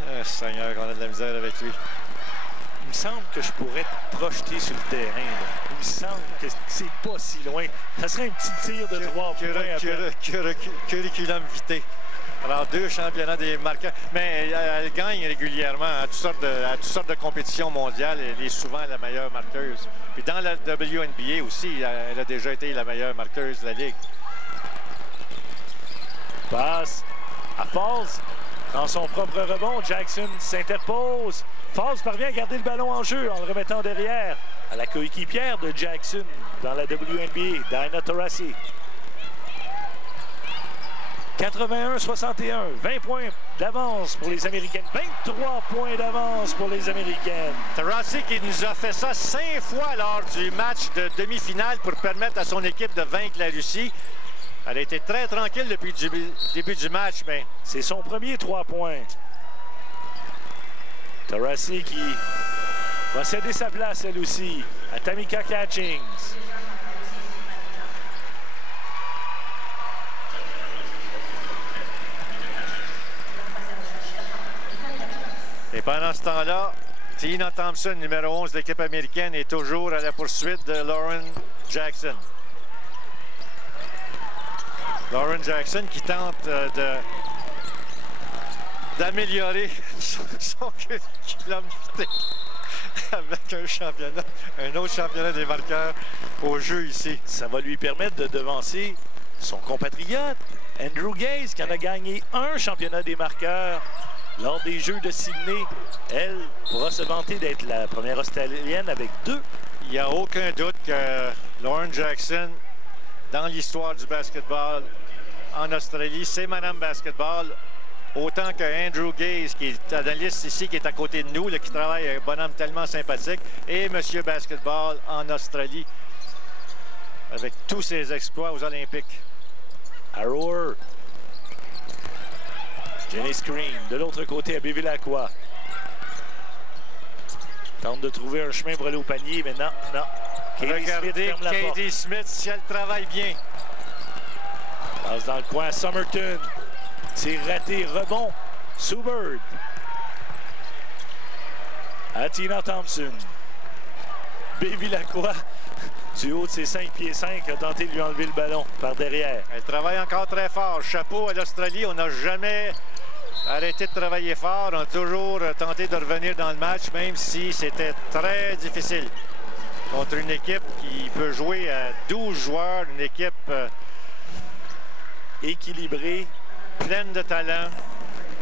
Ah, Seigneur, qu'on a de la misère avec lui. Il me semble que je pourrais te projeter sur le terrain. Là. Il me semble que c'est pas si loin. Ça serait un petit tir de 3 points. Curriculum vitae. Alors, 2 championnats des marqueurs. Mais elle gagne régulièrement à toutes sortes de compétitions mondiales. Elle est souvent la meilleure marqueuse. Puis dans la WNBA aussi, elle a déjà été la meilleure marqueuse de la Ligue. Passe à Falls. Dans son propre rebond, Jackson s'interpose. Falls parvient à garder le ballon en jeu en le remettant derrière à la coéquipière de Jackson dans la WNBA, Diana Taurasi. 81-61, 20 points d'avance pour les Américaines, 23 points d'avance pour les Américaines. Taurasi qui nous a fait ça 5 fois lors du match de demi-finale pour permettre à son équipe de vaincre la Russie. Elle a été très tranquille depuis le début du match, mais c'est son premier 3 points. Taurasi qui va céder sa place, elle aussi, à Tamika Catchings. Et pendant ce temps-là, Tina Thompson, numéro 11 de l'équipe américaine, est toujours à la poursuite de Lauren Jackson. Lauren Jackson qui tente d'améliorer son curriculum vitae avec un autre championnat des marqueurs au jeu ici. Ça va lui permettre de devancer son compatriote Andrew Gaze qui en a gagné un championnat des marqueurs lors des Jeux de Sydney. Elle pourra se vanter d'être la première Australienne avec 2. Il n'y a aucun doute que Lauren Jackson, dans l'histoire du basketball en Australie, c'est Madame Basketball, autant que Andrew Gaze, qui est à la liste ici, qui est à côté de nous, là, qui travaille, un bonhomme tellement sympathique, et Monsieur Basketball en Australie, avec tous ses exploits aux Olympiques. Arrower. Jenny Screen, de l'autre côté à Bevilacqua. Tente de trouver un chemin pour aller au panier, mais non, non. Regardez Katie Smith, si elle travaille bien. Passe dans le coin à Somerton. C'est raté, rebond. Soubert. À Tina Thompson. Bevilacqua, du haut de ses 5 pieds 5, a tenté de lui enlever le ballon par derrière. Elle travaille encore très fort. Chapeau à l'Australie, on n'a jamais arrêté de travailler fort. On a toujours tenté de revenir dans le match, même si c'était très difficile. Contre une équipe qui peut jouer à 12 joueurs, une équipe équilibrée, pleine de talent,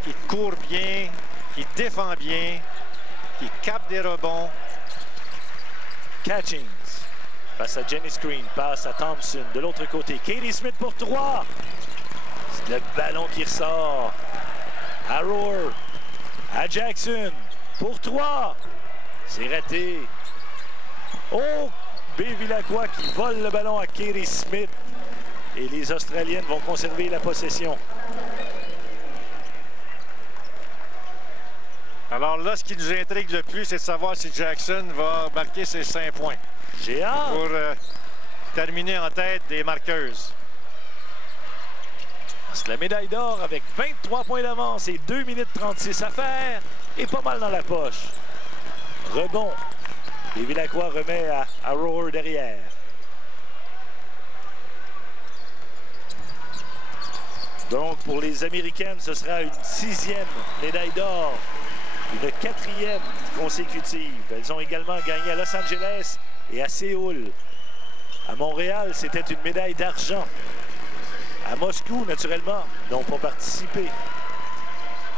qui court bien, qui défend bien, qui capte des rebonds. Catchings face à Jenny Screen, passe à Thompson de l'autre côté. Katie Smith pour 3. C'est le ballon qui ressort. Arrower à Jackson pour 3. C'est raté. Oh, Bevilacqua qui vole le ballon à Katie Smith. Et les Australiennes vont conserver la possession. Alors là, ce qui nous intrigue le plus, c'est de savoir si Jackson va marquer ses 5 points. J'ai hâte. Pour terminer en tête des marqueuses. C'est la médaille d'or avec 23 points d'avance et 2 minutes 36 à faire. Et pas mal dans la poche. Rebond. Bevilacqua remet à Arrower derrière. Donc, pour les Américaines, ce sera une 6e médaille d'or. Une 4e consécutive. Elles ont également gagné à Los Angeles et à Séoul. À Montréal, c'était une médaille d'argent. À Moscou, naturellement, n'ont pas participé.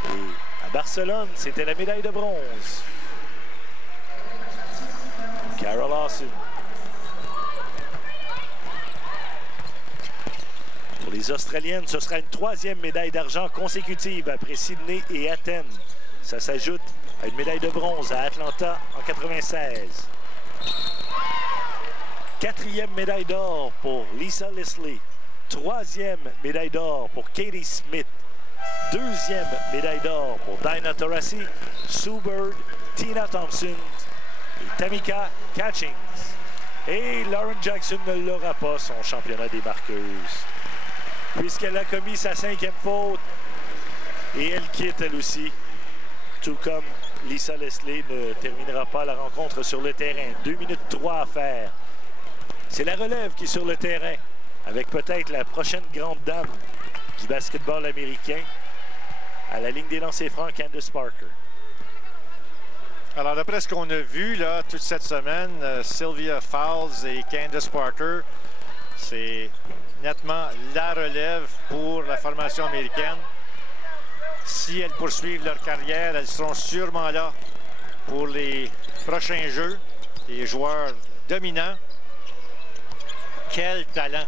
Et à Barcelone, c'était la médaille de bronze. Carol Lawson. Pour les Australiennes, ce sera une 3e médaille d'argent consécutive après Sydney et Athènes. Ça s'ajoute Une médaille de bronze à Atlanta en 96. 4e médaille d'or pour Lisa Leslie. 3e médaille d'or pour Katie Smith. 2e médaille d'or pour Dinah Taurasi, Sue Bird, Tina Thompson et Tamika Catchings. Et Lauren Jackson ne l'aura pas, son championnat des marqueuses, puisqu'elle a commis sa 5e faute et elle quitte elle aussi, tout comme Lisa Leslie ne terminera pas la rencontre sur le terrain. 2 minutes 3 à faire. C'est la relève qui est sur le terrain, avec peut-être la prochaine grande dame du basketball américain, à la ligne des lancers francs, Candace Parker. Alors, d'après ce qu'on a vu là, toute cette semaine, Sylvia Fowles et Candace Parker, c'est nettement la relève pour la formation américaine. Si elles poursuivent leur carrière, elles seront sûrement là pour les prochains jeux. Des joueurs dominants. Quel talent!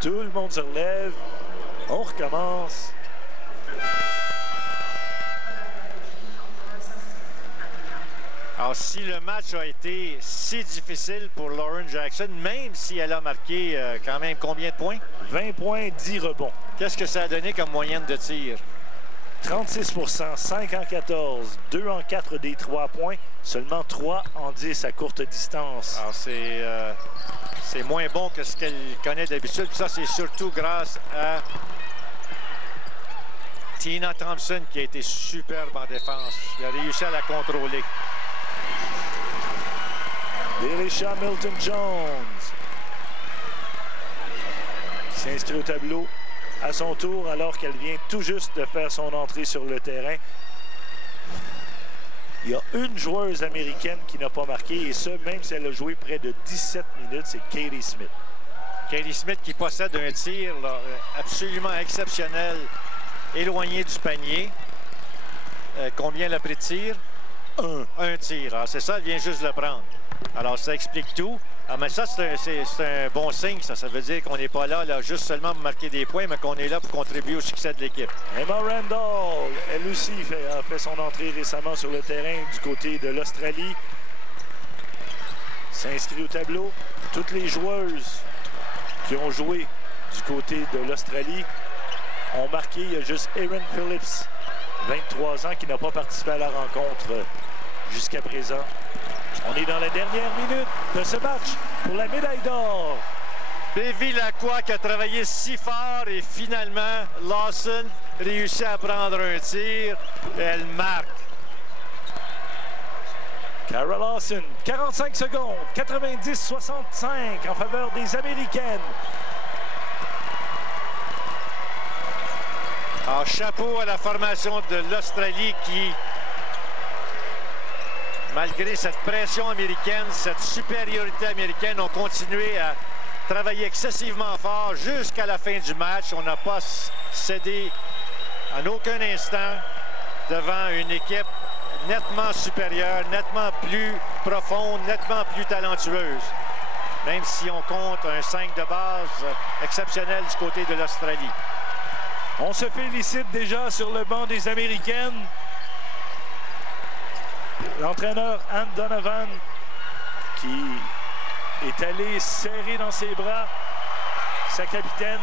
Tout le monde se relève. On recommence. Alors, si le match a été si difficile pour Lauren Jackson, même si elle a marqué quand même combien de points? 20 points, 10 rebonds. Qu'est-ce que ça a donné comme moyenne de tir? 36 %, 5 en 14, 2 en 4 des 3 points, seulement 3 en 10 à courte distance. Alors, c'est moins bon que ce qu'elle connaît d'habitude. Ça, c'est surtout grâce à Tina Thompson qui a été superbe en défense. Il a réussi à la contrôler. Delisha Milton-Jones s'inscrit au tableau à son tour alors qu'elle vient tout juste de faire son entrée sur le terrain. Il y a une joueuse américaine qui n'a pas marqué, et ce, même si elle a joué près de 17 minutes, c'est Katie Smith. Katie Smith qui possède un tir là, absolument exceptionnel, éloigné du panier. Combien elle a pris de tir? Un tir. C'est ça, elle vient juste le prendre. Alors, ça explique tout. Ah, mais ça, c'est un bon signe. Ça veut dire qu'on n'est pas là juste seulement pour marquer des points, mais qu'on est là pour contribuer au succès de l'équipe. Emma Randall, elle aussi a fait son entrée récemment sur le terrain du côté de l'Australie. S'inscrit au tableau. Toutes les joueuses qui ont joué du côté de l'Australie ont marqué. Il y a juste Erin Phillips, 23 ans, qui n'a pas participé à la rencontre jusqu'à présent. On est dans la dernière minute de ce match pour la médaille d'or. Bevilacqua qui a travaillé si fort et finalement Lawson réussit à prendre un tir et elle marque. Kara Lawson, 45 secondes, 90-65 en faveur des Américaines. Alors, chapeau à la formation de l'Australie qui, malgré cette pression américaine, cette supériorité américaine, ont continué à travailler excessivement fort jusqu'à la fin du match. On n'a pas cédé en aucun instant devant une équipe nettement supérieure, nettement plus profonde, nettement plus talentueuse. Même si on compte un 5 de base exceptionnel du côté de l'Australie. On se félicite déjà sur le banc des Américaines. L'entraîneur Anne Donovan qui est allé serrer dans ses bras sa capitaine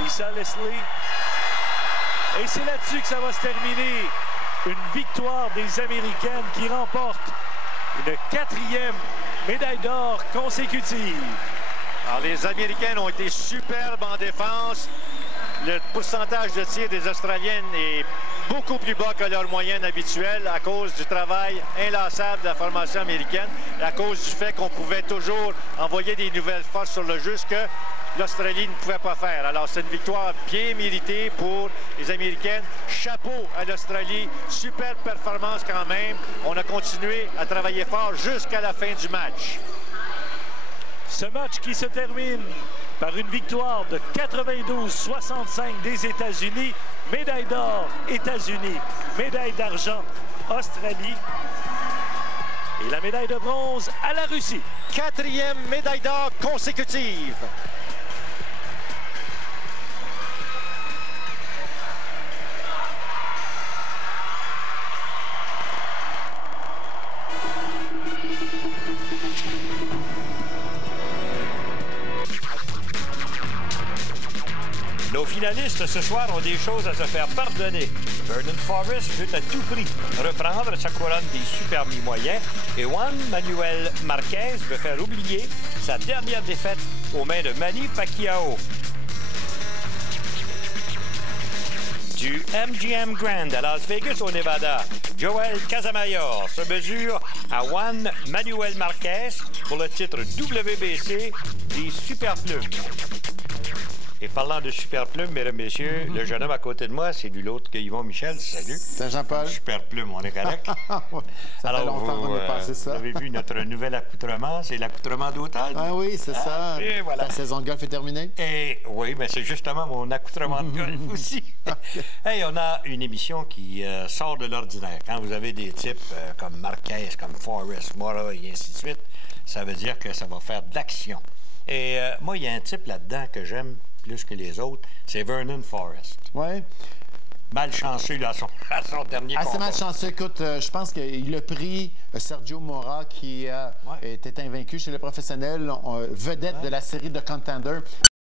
Lisa Leslie. Et c'est là-dessus que ça va se terminer. Une victoire des Américaines qui remportent une 4e médaille d'or consécutive. Alors, les Américaines ont été superbes en défense. Le pourcentage de tir des Australiennes est beaucoup plus bas que leur moyenne habituelle à cause du travail inlassable de la formation américaine et à cause du fait qu'on pouvait toujours envoyer des nouvelles forces sur le jeu, ce que l'Australie ne pouvait pas faire. Alors, c'est une victoire bien méritée pour les Américaines. Chapeau à l'Australie. Super performance quand même. On a continué à travailler fort jusqu'à la fin du match. Ce match qui se termine par une victoire de 92-65 des États-Unis. Médaille d'or, États-Unis. Médaille d'argent, Australie. Et la médaille de bronze à la Russie. 4e médaille d'or consécutive. Nos finalistes ce soir ont des choses à se faire pardonner. Vernon Forrest veut à tout prix reprendre sa couronne des super mi-moyens et Juan Manuel Marquez veut faire oublier sa dernière défaite aux mains de Manny Pacquiao. Du MGM Grand à Las Vegas au Nevada, Joel Casamayor se mesure à Juan Manuel Marquez pour le titre WBC des Super Plumes. Et parlant de super plumes, mesdames, messieurs, le jeune homme à côté de moi, c'est lui l'autre que Yvon Michel. Salut. C'est Jean-Paul. Super plume, on est correct. Ça fait longtemps qu'on est passé ça. Vous avez vu notre nouvel accoutrement, c'est l'accoutrement d'automne. Ah oui, c'est ça. Et voilà. La saison de golf est terminée. Et oui, mais c'est justement mon accoutrement de golf aussi. Hey, on a une émission qui sort de l'ordinaire. Quand vous avez des types comme Marquez, comme Forrest, Mora et ainsi de suite, ça veut dire que ça va faire de l'action. Et moi, il y a un type là-dedans que j'aime plus que les autres, c'est Vernon Forrest. Oui. Malchanceux à son dernier combat. Assez malchanceux. Écoute, je pense qu'il a pris Sergio Mora, qui était invaincu chez les professionnels, vedette de la série de Contender.